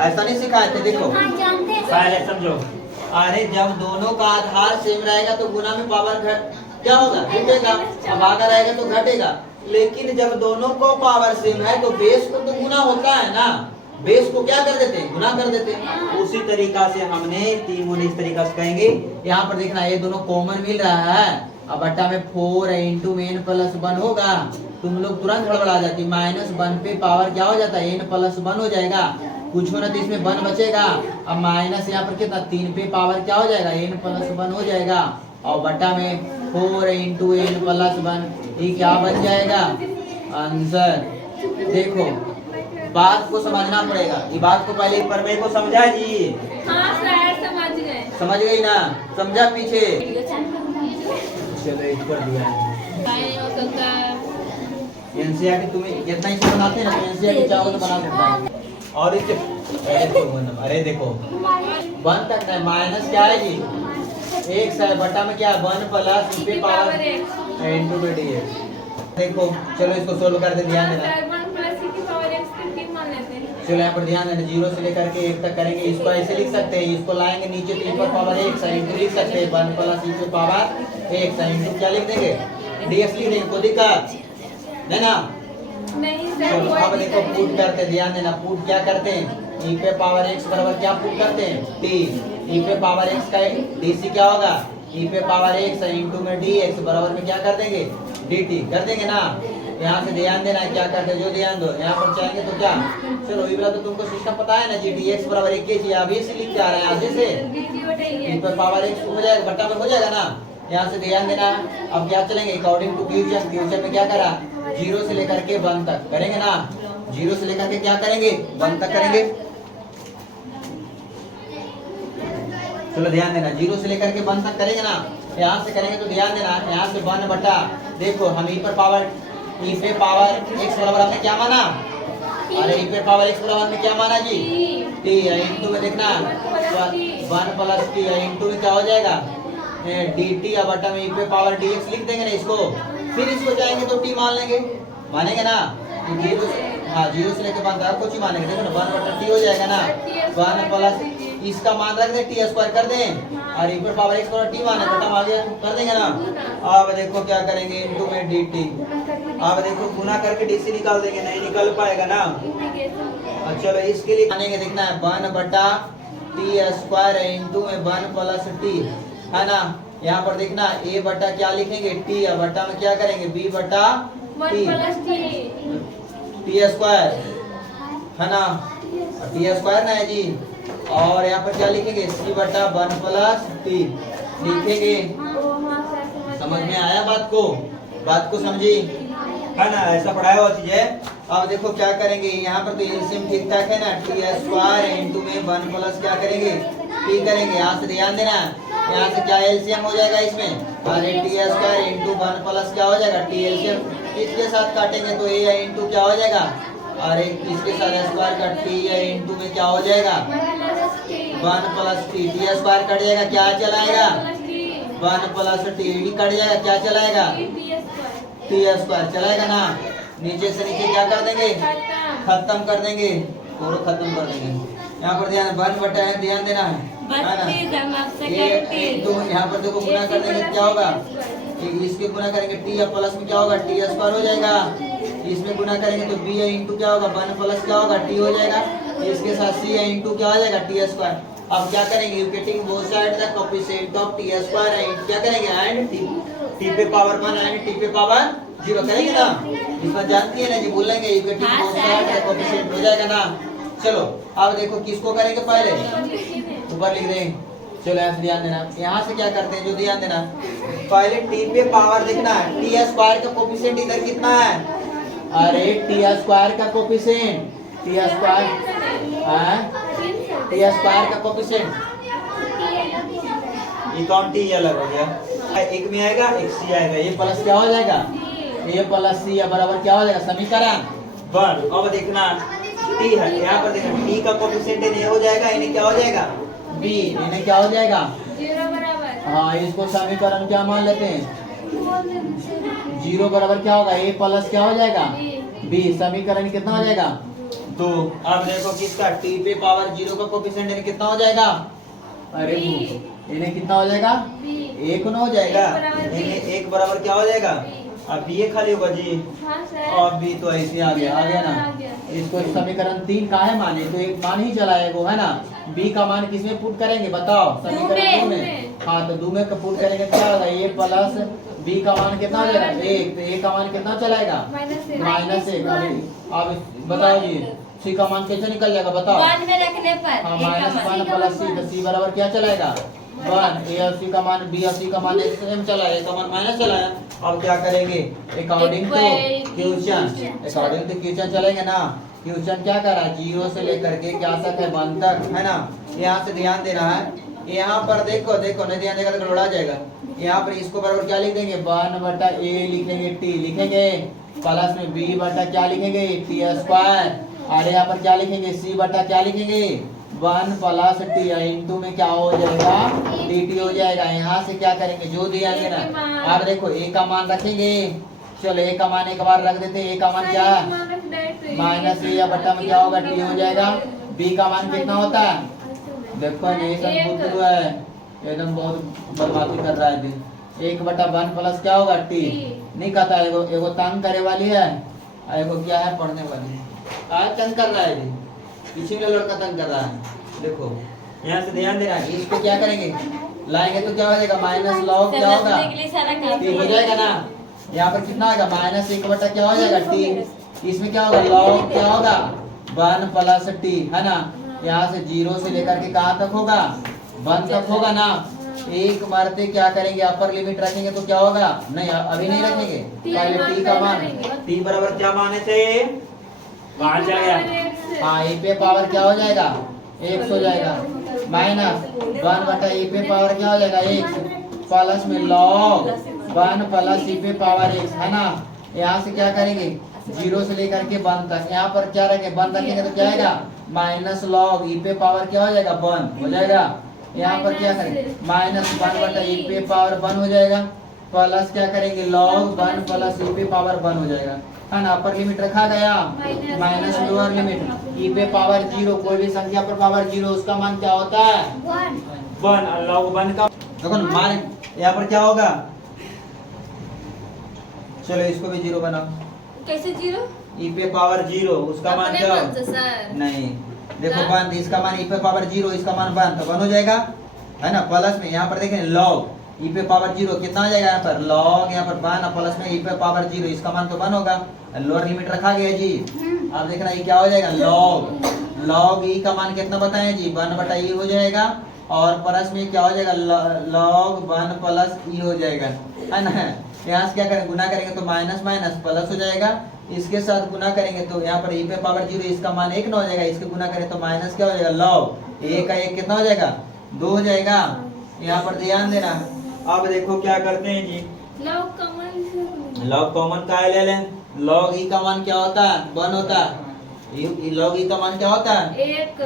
ऐसा नहीं सिखाए थे। देखो हाँ जानते हैं सर। पहले समझो। अरे जब दोनों का आधार सेम रहेगा तो गुना में पावर क्या होगा? घटेगा। अब भागा रहेगा तो घटेगा। लेकिन जब दोनों को पावर सेम है तो बेस को तो गुना होता है ना, बेस को क्या कर देते हैं? गुना कर देते हैं। उसी तरीका से हमने 3 गुना इस तरीका से कहेंगे। यहाँ पर देखना, ये दोनों कॉमन मिल रहा है। अब बट्टा में 4 इंटू में n प्लस 1 होगा। तुम लोग तुरंत गड़बड़ा जाती, -1 पे पावर क्या हो जाता है? n प्लस 1 हो जाएगा। कुछ होना तो इसमें 1 बचेगा। अब माइनस यहाँ पर कितना? 3 पे पावर क्या हो जाएगा? n प्लस 1 हो जाएगा। और बट्टा में 4 इंटू n प्लस 1, ये क्या बन जाएगा? आंसर। देखो बात को समझना पड़ेगा, ये बात को पहले प्रमेय को समझा जी। हाँ सर समझ गए। समझ गई ना? समझा पीछे? चलो इस पर दिया एनसीईआरटी तुम्हें कितना इसे बनाते हैं ना, तो एनसीईआरटी चाहो तो बना सकता है। और इसके अरे देखो 1 तक है, माइनस क्या है जी? 1 है बटा में क्या? 1 प्लस पे पावर इंटू पे डी है। देखो चलो इसको सोल्व कर दे, ध्यान देना। चलो यहाँ पर ध्यान देना, 0 से लेकर के 1 तक करेंगे। इसको ऐसे लिख सकते हैं, इसको लाएंगे नीचे तो e पर पावर 1 इंटू लिख सकते हैं 1 प्लस e पे पावर 1 इंटू क्या लिख देंगे? डीएक्स लिख देंगे, कोई दिक्कत नहीं ना? नहीं चलो सर अब देखो पुट करते, ध्यान देना। पुट क्या करते हैं? e पे पावर x बराबर क्या पुट करते हैं? t। e पे पावर x का dc क्या होगा? e पे पावर x इंटू में dx बराबर में क्या कर देंगे? dt कर देंगे ना। यहाँ से ध्यान देना है क्या करते हैं, जो ध्यान दो। यहाँ पर चाहेंगे तो क्या, चलो ये वाला तो तुमको सिस्टम पता है ना जी। dx बराबर 1 अभी से लिख के आ रहे हैं आगे से। e पे पावर x हो जाएगा बट्टा में हो जाएगा ना। यहाँ से ध्यान देना। अब क्या चलेंगे? अकॉर्डिंग टू फ्यूचर, फ्यूचर में क्या करा? 0 से लेकर के 1 तक करेंगे ना। 0 से लेकर के क्या करेंगे? 1 तक करेंगे। चलो ध्यान देना, 0 से लेकर के 1 तक करेंगे ना। यहाँ से करेंगे तो ध्यान देना, यहाँ से 1 बटा, देखो हम e पर पावर x बराबर हमने क्या माना? अरे e पे पावर x बराबर में क्या माना जी? t। इंटू में देखना 1 प्लस t इंटू में क्या हो जाएगा? dt। अब बटा में e पे पावर dx लिख देंगे ना इसको। फिर इसको चाहेंगे तो t मान लेंगे, मानेंगे ना। 0 हाँ जीरो से लेके वन तक कुछ ही मानेंगे, देखो ना वन बटा टी हो जाएगा ना, वन प्लस इसका मान रख दे टी स्क्वायर कर दें और e पर पावर x पर टी माने खत्म आ गया, कर देंगे ना। अब देखो क्या करेंगे इनटू में dt, अब देखो गुना करके dt निकाल देंगे, नहीं निकल पाएगा ना। और चलो इसके लिए मानेंगे, देखना है वन बटा टी स्क्वायर इनटू में वन प्लस टी, है ना। यहाँ पर देखना a बटा क्या लिखेंगे टी, और बटा में क्या करेंगे b बटा टी, टी स्क्वायर है ना, टी स्क्वायर ना है जी। और यहाँ पर क्या लिखेंगे c बटा वन प्लस टी लिखेंगे। समझ में आया बात को समझी, है ना, ऐसा पढ़ाया हुआ चीज है। अब देखो क्या करेंगे, यहाँ पर तो एलसीएम ठीक ठाक है ना, टी स्क्वायर इनटू में वन प्लस क्या करेंगे टी करेंगे। यहाँ से ध्यान देना, यहाँ से क्या एलसीएम हो जाएगा इसमें, अरे T square into one plus क्या हो जाएगा टी, एलसीएम इसके साथ काटेंगे तो ए इनटू क्या हो जाएगा, अरे इसके साथ स्क्वायर का टी इनटू में क्या हो जाएगा one plus T, T square cut जाएगा क्या चलाएगा वन प्लस टी, कट जाएगा क्या चलाएगा टी स्क्वायर चलाएगा ना। नीचे से नीचे क्या कर देंगे खत्म कर देंगे, पूरा खत्म कर देंगे। यहाँ पर ध्यान वन बटा है, ध्यान देना है ये इनटू, यहाँ पर देखो गुना कर देंगे क्या होगा, इसके गुना करेंगे टी प्लस में क्या होगा टी स्क्वायर हो जाएगा, इसमें गुना करेंगे तो बी इंटू क्या होगा वन प्लस क्या होगा टी हो जाएगा, इसके साथ सी इंटू क्या हो जाएगा टी स्क्वायर। अब क्या करेंगे equating both side the coefficient of T square and क्या करेंगे एंड टी पे पावर 1 एंड टी पे पावर 0 करेंगे ना, इसमें जानती है ना जी, बोलेंगे equating both side the coefficient हो जाएगा ना। चलो अब देखो किसको करेंगे पहले ऊपर लिख दें, चलो ऐसे ध्यान देना, यहाँ से क्या करते हैं जो ध्यान देना, पहले टी पे पावर देखना है, टी स्क्वायर का कोएफिशिएंट इधर कितना है, अरे टी स्क्वायर का coefficient, T square T square का कोएफिशिएंट ये कौन टी अलग हो गया, एक में आएगा एक सी आएगा, ये प्लस क्या हो जाएगा ए प्लस सी बराबर क्या हो जाएगा समीकरण वन। अब देखना टी है, यहाँ पर देखना टी का कोएफिशिएंट ये हो जाएगा, इन्हें क्या हो जाएगा बी, इन्हें क्या हो जाएगा हाँ, इसको समीकरण क्या मान लेते हैं जीरो बराबर क्या होगा ए प्लस क्या हो जाएगा बी, समीकरण कितना हो जाएगा तो अब देखो किसका टी पे पावर 0 का कोएफिशिएंट इन्हें कितना हो जाएगा, अरे इन्हें कितना हो जाएगा एक न हो जाएगा, इन्हें एक बराबर क्या हो जाएगा, अब ये खाली होगा जी, और बी तो ऐसे आ गया ना। इसको समीकरण 3 का है माने तो एक मान ही चलाएगा है ना, बी का मान किसमें पुट करेंगे बताओ समीकरण 2 में, हाँ तो 2 में पुट करेंगे क्या होगा ए प्लस बी का मान कितना हो जाएगा एक, तो ए का मान कितना चलाएगा -1। अब बताओ जी सी का मान कैसे निकल जाएगा बताओ, वन में रखने पर हाँ -1 प्लस सी, तो सी बराबर क्या चलाएगा 1, ए और सी का मान बी और सी का मान सेम चला, ए का मान माइनस चलाया। अब क्या करेंगे अकॉर्डिंग टू क्वेश्चन चलेंगे ना, क्वेश्चन क्या कर रहा है 0 से लेकर के क्या तक है 1 तक है ना। यहाँ से ध्यान देना है, यहाँ पर देखो नहीं ध्यान देगा तो गड़बड़ा जाएगा। यहाँ पर इसको बराबर क्या लिख देंगे 1 बटा ए लिखेंगे टी लिखेंगे, प्लस में बी बटा क्या लिखेंगे टी स्क्वायर, और यहाँ पर क्या लिखेंगे सी बटा क्या लिखेंगे 1 प्लस टी इंटू में क्या हो जाएगा डी टी हो जाएगा। यहाँ से क्या करेंगे जो दिया गया ना, आप देखो ए का मान रखेंगे, चलो ए का मान एक बार रख देते, ए का मान क्या है माइनस ए या बटा में क्या होगा टी हो जाएगा, बी का मान कितना होता है देखो ये सब बुद्धू है एकदम बहुत बर्बादी कर रहा है दिन। 1 बटा 1 प्लस क्या होगा टी, नहीं कहता एगो तंग करे वाली है, एगो क्या है पढ़ने वाली है, आज तंग कर रहा है दिन, पीछे वाला लड़का तंग कर रहा है। देखो यहाँ से ध्यान देना, इसको क्या करेंगे लाएंगे तो क्या हो जाएगा माइनस लॉग क्या होगा टी हो जाएगा ना। यहाँ पर कितना होगा -1 बटा क्या हो जाएगा टी, इसमें क्या होगा लॉग क्या होगा 1 प्लस टी है ना। यहाँ से 0 से लेकर के कहाँ तक होगा 1 तक होगा ना। एक मारते क्या करेंगे अपर लिमिट रखेंगे तो क्या होगा, नहीं अभी नहीं रखेंगे, पहले टी का मान टी बराबर क्या माने थे बाहर चल गया, हाँ ए पे पावर क्या हो जाएगा x हो जाएगा, -1 बटा ए पे पावर क्या हो जाएगा x, प्लस में log 1 प्लस e पे पावर x है ना। यहाँ से क्या करेंगे 0 से लेकर के 1 तक, यहाँ पर क्या रखेंगे 1 रखेंगे तो क्या आएगा माइनस लॉग e पे पावर क्या हो जाएगा 1 हो जाएगा। यहाँ पर क्या करेंगे -1 बटा e पे पावर 1 हो जाएगा, प्लस क्या करेंगे लॉग 1 प्लस ई पे पावर 1 हो जाएगा, है ना। अपर लिमिट रखा गया माइनस लोअर लिमिट ई पे पावर 0, कोई भी संख्या पर पावर 0 उसका मान क्या होता है 1। लॉग 1 का देखो ना मान यहाँ पर क्या होगा, चलो इसको भी 0 बनाओ। कैसे 0? ई पे पावर 0 उसका मान अपने क्या मन से सर। नहीं देखो हाँ? 1 इसका मान ई पे पावर 0 इसका मान 1 तो 1 हो जाएगा, है ना। प्लस में यहाँ पर देखें लॉग ई पे पावर 0 कितना आ जाएगा यहाँ पर लॉग यहाँ पर 1 प्लस में ई पे पावर 0 इसका मान तो 1 होगा, लोअर लिमिट रखा गया जी। अब देखना ये क्या हो जाएगा लॉग ई का मान कितना बताएं जी 1/e हो जाएगा, और प्लस में क्या हो जाएगा लॉग 1 प्लस ई हो जाएगा, है ना। यहाँ से क्या करेंगे गुना करेंगे तो माइनस माइनस प्लस हो जाएगा, इसके साथ गुना करेंगे तो यहाँ पर ई पे पावर 0 इसका मान 1 ना हो जाएगा, इसके गुना करें तो माइनस क्या हो जाएगा लॉग 1 का 1 कितना हो जाएगा 2 हो जाएगा। यहाँ पर ध्यान देना। अब देखो क्या करते हैं जी लॉग कॉमन लॉग कॉमन का ले लें, लॉग ई का मान क्या होता है 1 होता है, लॉग ई का मान क्या होता है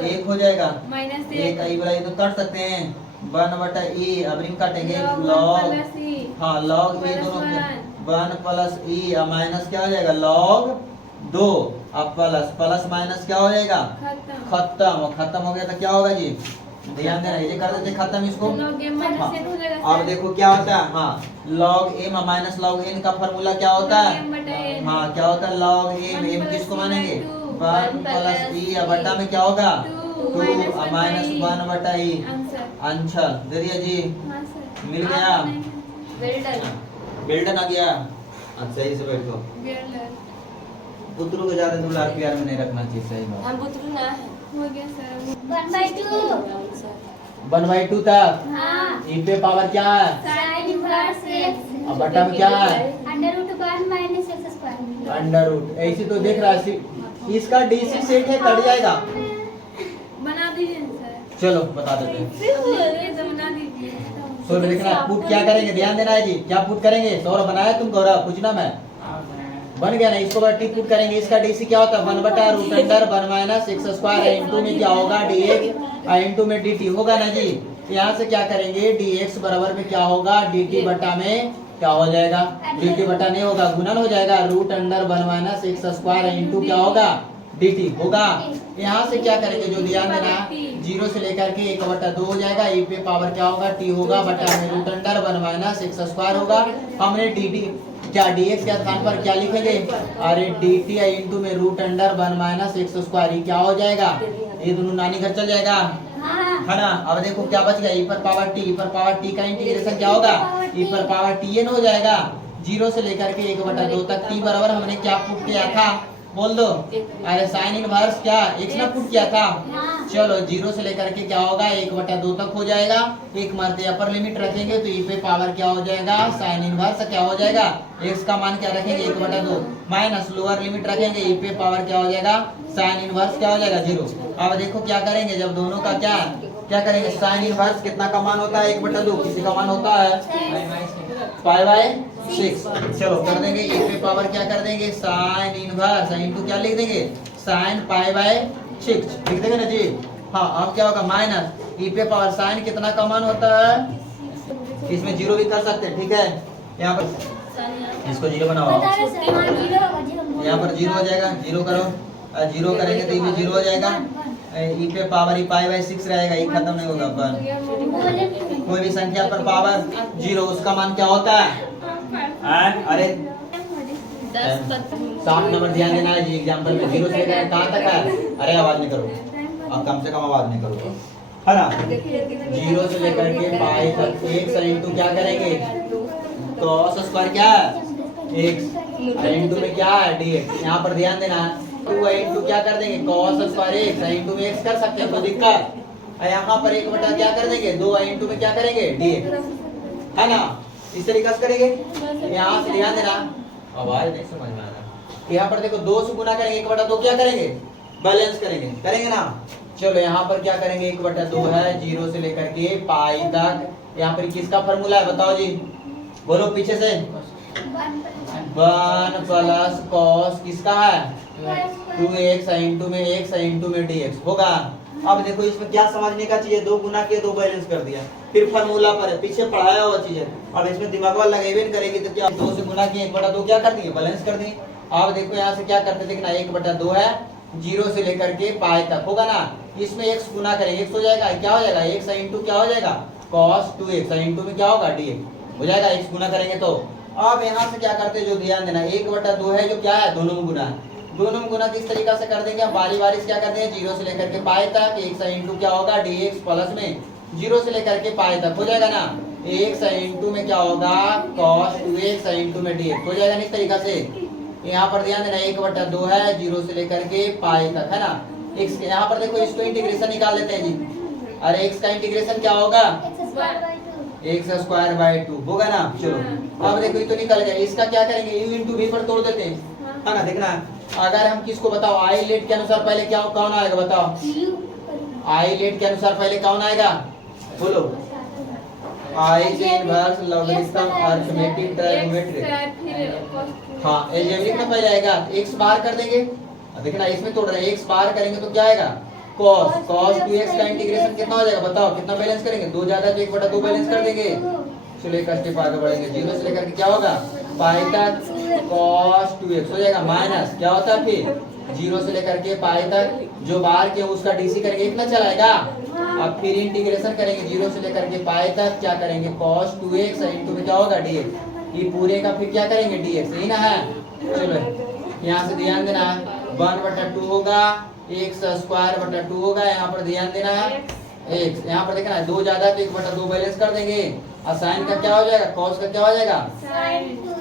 1 हो जाएगा, माइनस 1 का ई वाला ये तो कर सकते हैं 1/e, अब रिंग काटेंगे लॉग लॉग प्लस ई हाँ लॉग ये माइनस दोनों 1 प्लस ई माइनस क्या हो जाएगा लॉग 2, अब प्लस माइनस क्या हो जाएगा खत्म हो गया तो क्या होगा जी ध्यान देना, ये कर देते खत्म इसको। लॉग m माइनस हाँ, n हो जाएगा। अब देखो क्या होता है हाँ log M minus log N का फॉर्मूला क्या होता है हाँ क्या होता है लॉग एम, एम किसको मानेंगे 1 प्लस ई बटा में क्या होगा 2 माइनस 1/e आंसर दे दिया जी, हाँ सर। मिल गया वेल डन। बेल्टन आ गया। अच्छा सही से बैठो, वेल डन। पुत्रों को ज्यादा दुलार प्यार में नहीं रखना चाहिए, सही बात। हम बुतरू ना है। हो गया सर। 1/2 1/2 तक हाँ ई पे पावर क्या है sin इनवर्स x अब बटा में क्या है √1 minus x square under root, ऐसे तो देख रहा है इसका डीसी सेट है कट जाएगा। बना दीजिए सर। चलो बता देते हैं ये तो बना दीजिए। सो देखना पुट क्या करेंगे ध्यान देना है जी, क्या पुट करेंगे सौरभ बनाया तुम गौरव पूछना मैं बन गया ना, इसको टी पुट करेंगे, इसका डीसी क्या होता है 1/√1 माइनस x स्क्वायर इनटू में क्या होगा dx इनटू में dt होगा ना जी। यहाँ से क्या करेंगे dx बराबर में क्या होगा dt बटा में क्या हो जाएगा dt बटा नहीं होगा गुणन हो जाएगा √1 माइनस x स्क्वायर इनटू क्या होगा dt होगा। यहाँ से क्या करेंगे जो ध्यान देना 0 से लेकर के 1/2 हो जाएगा, e पे पावर क्या होगा t होगा बटा में √1 माइनस x स्क्वायर होगा। हमने dt क्या dx के स्थान पर क्या लिखेंगे अरे dt इनटू में √1 माइनस x स्क्वायर क्या हो जाएगा ये दोनों नानी घर चल जाएगा, है ना। अब देखो क्या बच गया e पर पावर t का इंटीग्रेशन क्या होगा e पर पावर tn हो जाएगा। 0 से लेकर के 1/2 तक t बराबर हमने क्या पुट किया था बोल दो अरे साइन इनवर्स क्या x ना पुट किया था। चलो 0 से लेकर के क्या होगा 1/2 तक हो जाएगा, एक मरते अपर लिमिट रखेंगे तो e पे पावर क्या हो जाएगा साइन इनवर्स क्या हो जाएगा x का मान क्या रखेंगे 1/2 माइनस लोअर लिमिट रखेंगे e पे पावर क्या हो जाएगा साइन इनवर्स क्या हो जाएगा 0। अब देखो क्या करेंगे जब दोनों का क्या करेंगे साइन इनवर्स कितना का मान होता है 1/2 किसी का मान होता है π/6। चलो कर देंगे e पे पावर क्या कर देंगे साइन इनवर्स इनटू क्या लिख देंगे साइन π/6 लिख देंगे ना जी। हाँ अब क्या होगा माइनस e पे पावर साइन कितना का मान होता है इसमें 0 भी कर सकते हैं ठीक है। यहाँ पर इसको 0 बनाओ यहाँ पर 0 हो जाएगा 0 करो 0 करेंगे तो ये भी 0 हो जाएगा, e पे पावर ही π/6 रहेगा, ये खत्म नहीं होगा 1। कोई भी संख्या पर पावर 0 उसका मान क्या होता है अरे 7 नंबर ध्यान देना है जी एग्जाम्पल में 0 से लेकर कहाँ तक है अरे आवाज नहीं करो अब कम से कम आवाज नहीं करो है ना। 0 से लेकर के पाई तक x इनटू क्या करेंगे cos स्क्वायर क्या है x इनटू में क्या है dx। यहाँ पर ध्यान देना 2 इनटू क्या कर देंगे cos स्क्वायर x इनटू में x कर सकते हैं कोई दिक्कत, यहाँ पर 1 क्या कर देंगे 2 इनटू में क्या करेंगे dx है ना, इस तरीके से करेंगे। यहाँ से ध्यान देना आवाज नहीं समझ में आ रहा, यहाँ पर देखो 2 से गुना करेंगे 1/2 क्या करेंगे बैलेंस करेंगे ना। चलो यहाँ पर क्या करेंगे 1/2 है 0 से लेकर के पाई तक, यहाँ पर किसका फॉर्मूला है बताओ जी बोलो पीछे से 1 प्लस कॉस किसका है 2x इनटू में x इनटू में dx होगा। अब देखो इसमें क्या समझने का चाहिए 2 गुना किया 2 बैलेंस कर दिया, फिर फॉर्मूला पर है, पीछे पढ़ाया हुआ चीज है। अब इसमें दिमाग वाला लगेबे नहीं करेगी तो क्या 2 से गुना किए 1/2 क्या कर दिए बैलेंस कर दिए। आप देखो यहाँ से क्या करते देखना 1/2 है 0 से लेकर के पाई तक होगा ना। इसमें x गुना करेंगे x हो जाएगा क्या हो जाएगा x इंटू क्या हो जाएगा cos 2x इंटू में क्या होगा dx हो जाएगा x गुना करेंगे तो। अब यहाँ से क्या करते जो ध्यान देना 1/2 है जो क्या है दोनों में गुना है। दोनों में गुना किस तरीका से कर देंगे हम बारी बारी से क्या करते हैं 0 से लेकर के पाई तक x इंटू क्या होगा dx प्लस में 0 से लेकर के पाई तक हो जाएगा ना x इंटू में क्या होगा cos 2x इंटू में dx हो जाएगा ना इस तरीका से। यहाँ पर ध्यान देना 1/2 है 0 से लेकर के पाई तक है ना। x यहाँ पर देखो इसको इंटीग्रेशन निकाल लेते हैं जी। अरे x का इंटीग्रेशन क्या होगा x² होगा ना। चलो अब देखो ये तो निकल गया इसका क्या करेंगे u इंटू v पर तोड़ देते हैं है ना। देखना अगर हम किसको बताओ आई लेट के अनुसार पहले क्या कौन आएगा बताओ आई लेट के अनुसार पहले कौन आएगा बोलो आई के इनवर्स लॉगरिथम अरिथमेटिक ट्राइगोनोमेट्रिक। हाँ एलजेब्रिक में पहले आएगा x बार कर देंगे। देखना इसमें तोड़ रहे हैं x बार करेंगे तो क्या आएगा cos 2x का इंटीग्रेशन कितना हो जाएगा बताओ कितना बैलेंस करेंगे 2 ज्यादा तो 1/2 बैलेंस कर देंगे। चलो एक स्टेप आगे बढ़ेंगे 0 से लेकर के क्या होगा पाई तक cos 2x हो जाएगा माइनस क्या होता है फिर 0 से लेकर के पाई तक जो बाहर के उसका डीसी करेंगे कितना चलाएगा। अब फिर इंटीग्रेशन करेंगे 0 से लेकर के पाई तक क्या करेंगे cos 2x इंटू में क्या होगा dx ये पूरे का फिर क्या करेंगे dx यही ना है। चलो यहाँ से ध्यान देना 1/2 होगा x² होगा। यहाँ पर ध्यान देना है x यहाँ पर देखना है 2 ज्यादा तो 1/2 बैलेंस कर देंगे और साइन का क्या हो जाएगा cos का क्या हो जाएगा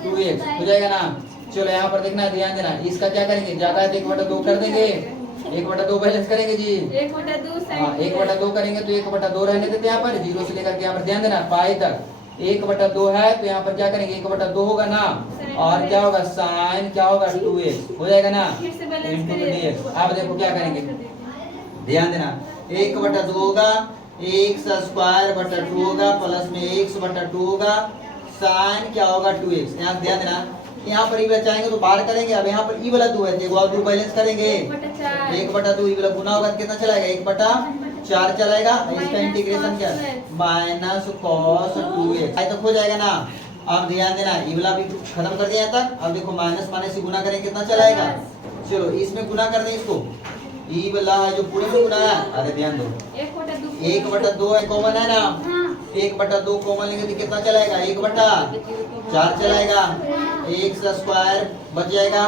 2x हो जाएगा ना। चलो यहाँ पर देखना है ध्यान देना इसका क्या करेंगे ज्यादा है तो 1/2 कर देंगे 1/2 बैलेंस करेंगे जी 1/2 करेंगे तो 1/2 रहने देते यहाँ पर 0 से लेकर के यहाँ पर ध्यान देना पाई तक 1/2 है तो यहाँ पर क्या करेंगे 1/2 होगा ना और क्या होगा साइन क्या होगा 2x हो जाएगा ना इंटू dx। अब देखो क्या करेंगे ध्यान देना 1/2 होगा x² होगा प्लस में x/2 होगा साइन क्या होगा 2x। यहाँ ध्यान देना यहाँ पर ई बचाएंगे तो बाहर करेंगे। अब यहाँ पर ई वाला 2 है देखो और 2 बैलेंस करेंगे 1/2 ई वाला गुना होगा कितना चलाएगा 1/4 चलाएगा। इसका इंटीग्रेशन क्या माइनस cos 2x तक हो जाएगा ना। अब ध्यान देना ई वाला भी खत्म कर दिया तक। अब देखो माइनस माइनस से गुना करेंगे कितना चलाएगा। चलो इसमें गुना कर दें इसको ई वाला है जो पूरे में गुना है। अरे ध्यान दो 1/2 है कॉमन है ना 1/2 कॉमन लेंगे तो कितना चलाएगा 1/4 चलाएगा x² बच जाएगा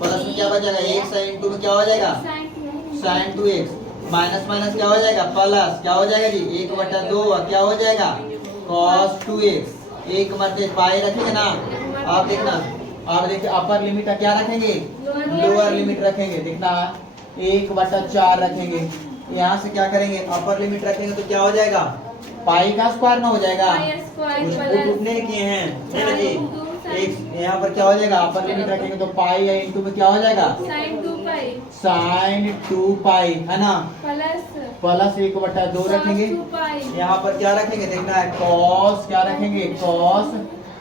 प्लस में क्या बच जाएगा x इंटू में क्या हो जाएगा sin 2x माइनस माइनस क्या हो जाएगा प्लस क्या हो जाएगा जी 1/2 क्या हो जाएगा cos 2x एक मरते पाई रखेंगे ना। आप देखना आप देखिए अपर लिमिट क्या रखेंगे लोअर लिमिट रखेंगे। देखना 1/4 रखेंगे यहाँ से क्या करेंगे अपर लिमिट रखेंगे तो क्या हो जाएगा पाई का स्क्वायर ना हो जाएगा उठने किए हैं है ना जी। एक यहाँ पर क्या हो जाएगा अपर लिमिट रखेंगे तो पाई या इंटू में क्या हो जाएगा sin 2 पाई है ना प्लस 1/2 रखेंगे। यहाँ पर क्या रखेंगे देखना है cos क्या रखेंगे cos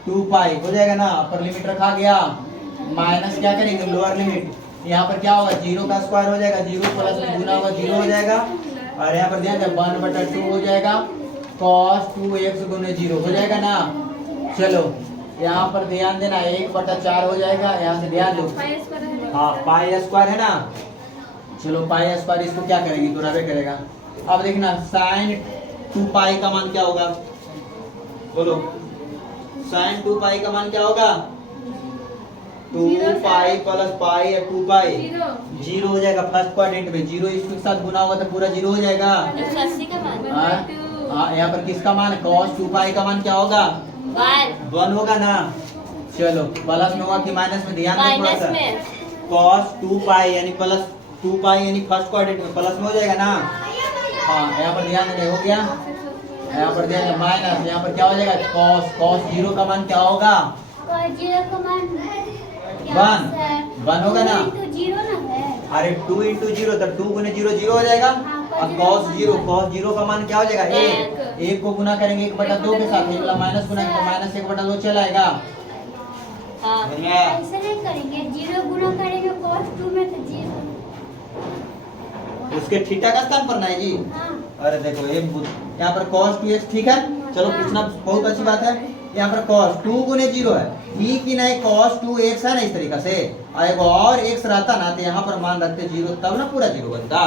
2 पाई हो जाएगा ना। अपर लिमिट रखा गया माइनस क्या करेंगे लोअर लिमिट यहाँ पर क्या होगा 0 का स्क्वायर हो जाएगा 0 प्लस में गुना होगा 0 हो जाएगा और यहाँ पर ध्यान दें 1/2 हो जाएगा cos 2x गुने 0 हो जाएगा ना। चलो यहाँ पर ध्यान देना 1/4 हो जाएगा। यहाँ से ध्यान दो हाँ पाई स्क्वायर है ना। चलो पाई स्क्वायर इसको क्या करेंगे तो रबे करेगा। अब देखना sin 2 पाई का मान क्या होगा बोलो sin 2 पाई का मान क्या होगा 2 पाई प्लस पाई या 2 पाई 0 हो जाएगा फर्स्ट क्वाड्रेंट में 0 इसके साथ गुना होगा तो पूरा 0 हो जाएगा। हाँ यहाँ पर किसका मान cos 2 पाई का मान क्या होगा 1 होगा ना। चलो प्लस में होगा कि माइनस में ध्यान दें थोड़ा सा cos 2 पाई यानी प्लस 2 पाई यानी फर्स्ट क्वाड्रेंट में प्लस में हो जाएगा ना। हाँ यहाँ पर ध्यान दें हो गया यहाँ पर ध्यान माइनस यहाँ पर क्या हो जाएगा cos 0 का मान क्या होगा 1 होगा ना। अरे 2 इंटू 0 तो 2 गुने 0 0 हो जाएगा और cos 0 का मान क्या हो जाएगा 1 को गुना करेंगे 1/2 के साथ एक माइनस गुना तो माइनस 1/2 चलाएगा। ऐसे नहीं करेंगे 0 गुना करेंगे cos 2 में तो 0 उसके थीटा का स्थान पर ना है जी। हाँ। अरे देखो ये यहाँ पर cos 2x ठीक है चलो पूछना बहुत अच्छी बात है। यहाँ पर cos 2 गुने 0 है, ठीक ही नहीं cos 2x है ना इस तरीका से, और एक और x रहता ना तो यहाँ पर मान रखते 0 तब ना पूरा 0 बनता।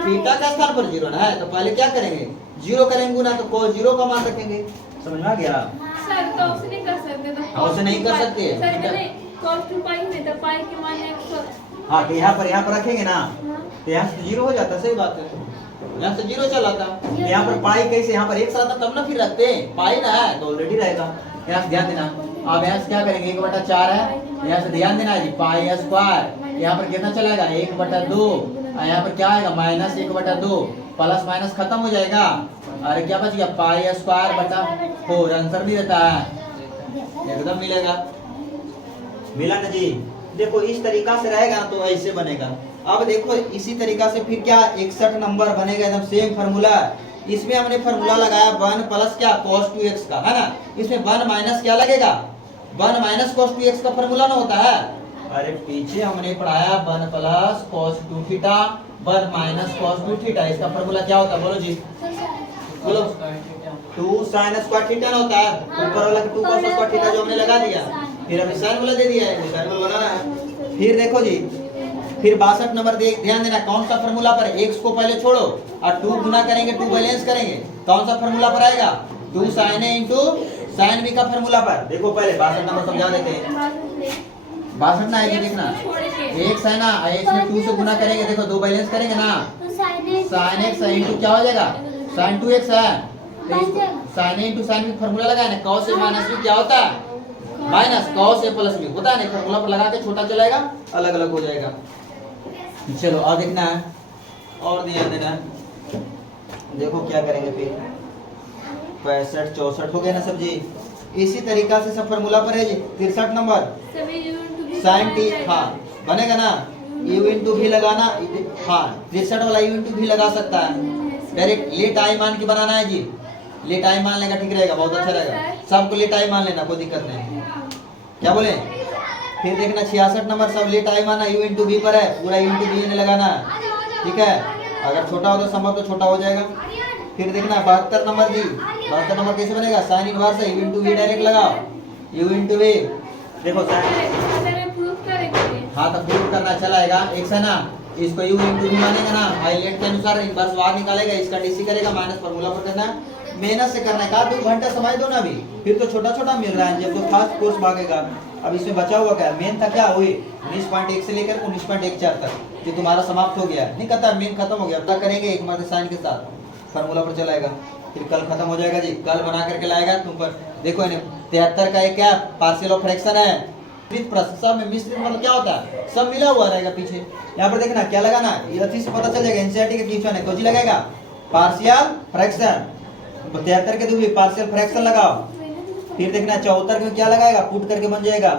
थीटा का स्थान पर 0 ना है तो पहले क्या करेंगे 0 करेंगे गुना तो cos 0 का मान रखेंगे। समझ में आ गया? सर तो उससे नहीं कर सकते तो उससे नहीं कर सकते। सर कहते cos 2 पाई में तो पाई के मान x हाँ तो यहाँ पर रखेंगे ना तो यहाँ से 0 हो जाता, सही बात है, यहाँ से 0 चला था। यहाँ पर पाई कैसे, यहाँ पर एक साथ तब ना फिर रखते हैं, पाई ना है तो ऑलरेडी रहेगा। यहाँ से ध्यान देना, अब यहाँ से क्या करेंगे 1/4 है, यहाँ से ध्यान देना जी पाई स्क्वायर, यहाँ पर कितना चलेगा 1/2, और यहाँ पर क्या आएगा -1/2, प्लस माइनस खत्म हो जाएगा, अरे क्या बच गया पाई स्क्वायर बटा 4, आंसर भी रहता है एकदम मिलेगा। मिला ना जी? देखो इस तरीका से रहेगा तो ऐसे बनेगा। अब देखो इसी तरीका से फिर क्या 61 नंबर बनेगा, एकदम सेम फार्मूला। इसमें हमने फार्मूला लगाया 1 प्लस क्या cos 2x का, है ना, इसमें 1 माइनस क्या लगेगा 1 माइनस cos 2x का फार्मूला ना होता है। अरे पीछे हमने पढ़ाया 1 plus cos 2 theta 1 minus cos 2 theta, इसका फार्मूला क्या होता है बोलो जी, बोलो 2 sin स्क्वायर थीटा ना होता है, ऊपर वाला 2 cos स्क्वायर थीटा जो हमने लगा दिया, फिर अभी साइन वाला दे दिया है, साइन वाला बनाना है। फिर देखो जी, फिर 62 नंबर ध्यान देना, कौन सा फार्मूला पर x को पहले छोड़ो और 2 गुना करेंगे 2 बैलेंस करेंगे, कौन सा फार्मूला पर आएगा 2 sin a into sin b का फार्मूला पर। देखो पहले 62 नंबर समझा देते हैं। 62 ना है देखना, x है ना, x में 2 से गुना करेंगे, देखो 2 बैलेंस करेंगे ना, sin x into क्या हो जाएगा sin 2x है, sin a into sin b formula लगाए ना, cos a minus b क्या होता है minus cos a plus b होता है ना, फार्मूला पर लगा के छोटा चलाएगा अलग अलग हो जाएगा। चलो और देखना है और ध्यान देना है, देखो क्या करेंगे फिर 65 64 हो गया ना सब जी। इसी तरीका से सब फार्मूला पर है जी। 63 नंबर sin t, हाँ बनेगा ना, u into v लगाना, हाँ 63 वाला u into v लगा सकता है, डायरेक्ट लेट आई मान के बनाना है जी, लेट आई मान लेगा ठीक रहेगा, बहुत अच्छा रहेगा, सबको लेट आई मान लेना कोई दिक्कत नहीं। क्या बोले? फिर देखना 66 नंबर सब लेट आई माना u into v पर है, पूरा u into v ने लगाना है, ठीक है, अगर छोटा हो तो संभव तो छोटा हो जाएगा। फिर देखना 72 नंबर जी, 72 नंबर कैसे बनेगा साइन इनवर्स है, u into v डायरेक्ट लगाओ, u into v देखो साइन, प्रूफ करेंगे, हाँ तो प्रूफ करना चलाएगा, x है ना, इसको u into v मानेगा ना, हाईलाइट के अनुसार इनवर्स बाहर निकालेगा, इसका डीसी करेगा, माइनस फार्मूला पर करना है, मेहनत से करना है, कहा 2 घंटा समय दो ना अभी, फिर तो छोटा छोटा मिल रहा है, जब तो फास्ट कोर्स भागेगा। अब इसमें बचा हुआ क्या है, मेन था क्या हुई 19.1 से लेकर 19.14 तक, कि तुम्हारा समाप्त हो गया, नहीं कहता मेन खत्म हो गया, अब क्या करेंगे एक मर्द साइन के साथ फार्मूला पर चलाएगा, फिर कल खत्म हो जाएगा जी, कल बना करके लाएगा तुम पर। देखो 73 का एक क्या पार्शियल ऑफ फ्रैक्शन है, सब में मिश्रित मतलब क्या होता है, सब मिला हुआ रहेगा पीछे। यहाँ पर देखना क्या लगाना, ये अच्छी से पता चल जाएगा, एनसीईआरटी का क्वेश्चन है, कोई लगेगा पार्शियल फ्रैक्शन, 73 के दूसरी पार्शियल फ्रैक्शन लगाओ, फिर देखना 74 में क्या लगाएगा, पुट करके बन जाएगा,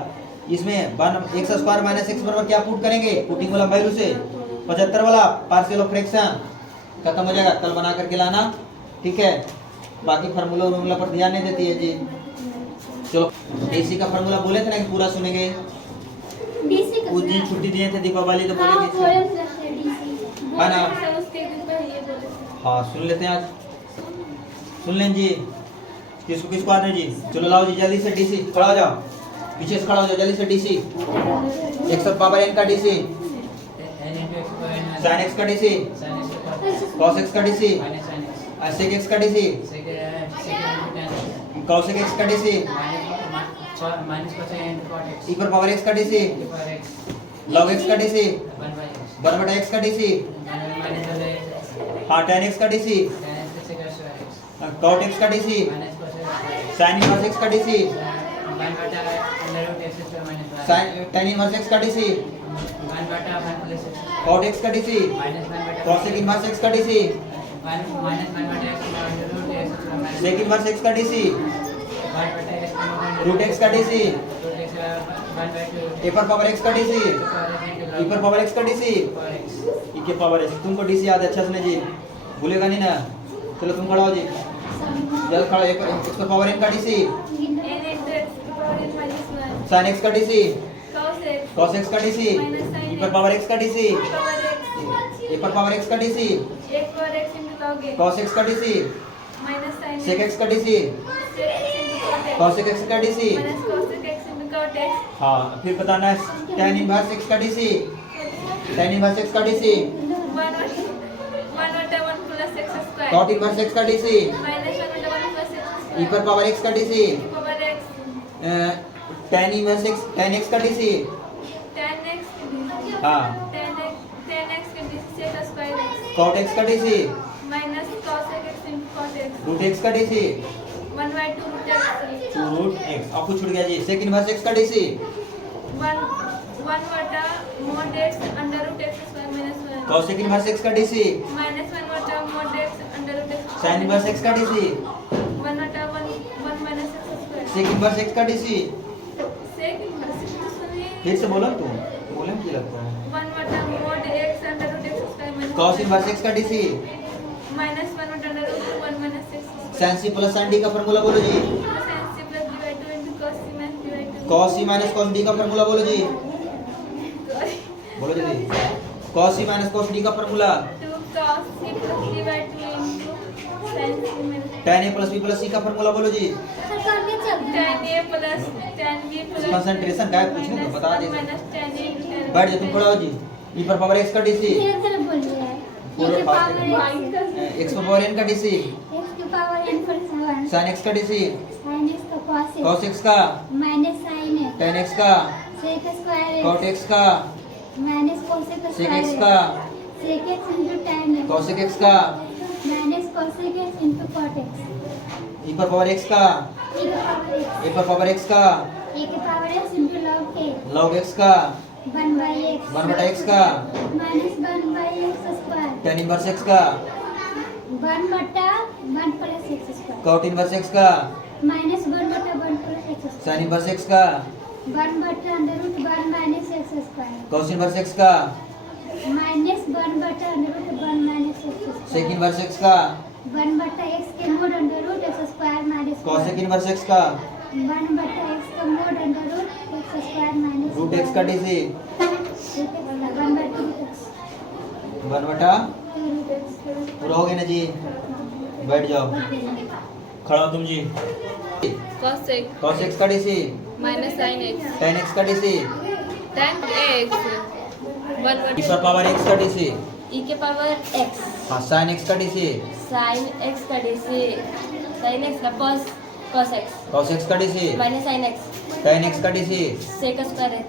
इसमें 1 स्क्वायर माइनस x बराबर क्या पुट करेंगे, पुटिंग वाला वैल्यू से 75 वाला पार्शियल ऑफ फ्रैक्शन खत्म हो जाएगा, कल बना करके लाना, ठीक है। बाकी फार्मूला पर ध्यान नहीं देती है जी। चलो डीसी का फार्मूला बोले थे ना कि पूरा सुनेंगे, उस दिन छुट्टी दिए थे दीपावली तो बोलेंगे है ना, हाँ सुन लेते हैं आज, सुन लें जी, किसको आना है जी, चलो लाओ जी जल्दी से डीसी, खड़ा हो जाओ, पीछे से खड़ा हो जाओ जल्दी से डीसी, x पावर n का डीसी, sin x का डीसी, cos x का डीसी, sec x का डीसी, cos x का डीसी, e पर पावर x का डीसी, log x का डीसी, 1/x का डीसी, हाँ tan x का डीसी, cot x का डीसी, sin इनवर्स x का डीसी, tan इनवर्स x का डीसी, cot x का डीसी, cosec इनवर्स x का डीसी, sec इनवर्स x का डीसी, रूट x का डीसी, a पर पावर x का डीसी, e पर पावर x का डीसी, e के पावर x, तुमको डीसी याद है अच्छा से जी, भूलेगा नहीं ना। चलो तुम खड़ा हो जी, जल्द खड़ा, x पर पावर n का डीसी, sin x का डीसी, cos x का डीसी, e पर पावर x का डीसी, a पर पावर x का डीसी, cos x का DC, minus sine sec x का डीसी कॉसेक एक्स का DC minus cosec x into cot x हाँ फिर बताना है tan इनवर्स एक्स का डीसी tan इनवर्स एक्स का DC 1/1 plus x square cot inverse x का DC minus 1/1 plus x e पर पावर x का DC power x tan inverse x tan x का डीसी tan x हाँ tan x के DC sec square x cot x का DC minus cosec x into cot x root x का DC 1/2 root x root x आपको छूट गया जी sec inverse x का DC 1/mod x under root x square minus 1 cosec inverse x का DC minus 1/mod x under root x sin inverse x का DC 1/1 minus x square sec inverse x का DC sec inverse सुनिए फिर से बोलो तू बोले मुझे लगता है 1/mod x under root x square minus cos inverse x का DC minus 1/√1 minus x sin c plus sin d का फार्मूला बोलो जी sin c plus divide 2 into cos c minus divide 2 cos c minus cos d का formula बोलो जी बोलो जी cos c minus cos d का formula 2 cos c plus divide 2 into sin c minus tan a plus b plus c का formula बोलो जी sir करके चल tan a plus tan b plus concentration का है पूछने तो बता दे minus tan a into tan बैठ जा तुम पढ़ाओ जी e पर पावर x का डीसी धीरे धीरे बोलिए पूरा x फास्ट पावर x पर पावर n का डीसी x की power n plus 1 sin x का डीसी sin x का cos cos x का minus sin x tan x का sec स्क्वायर cot x का minus cosec sec square x का sec x into tan x cosec x का minus cosec x into cot x e पर power x का e की power x a पर power x का e की power x into log a log x का 1 by x 1 बटा x का minus 1 by x square tan inverse x का 1 बटा 1 plus x square cot inverse x का माइनस 1 बटा 1 plus x sin square inverse x का 1 बटा under root 1 minus x square cos inverse x का minus 1 बटा under root 1 minus x sec square inverse x का 1 बटा x के mod under root x square minus cosec inverse x का 1 बटा x का mod under root x square minus root x का DC 1 बटा रूट x 1 बटा रूट x पूरा हो गया ना जी बैठ जाओ खड़ा हो तुम जी cosec cos x का DC minus sin x tan x का डीसी tan x 1 e पर पावर x का डीसी e के पावर x हाँ sin x का डीसी sin x का डीसी sin x का cos cos x cos x का DC minus sin x tan x का डीसी sec स्क्वायर x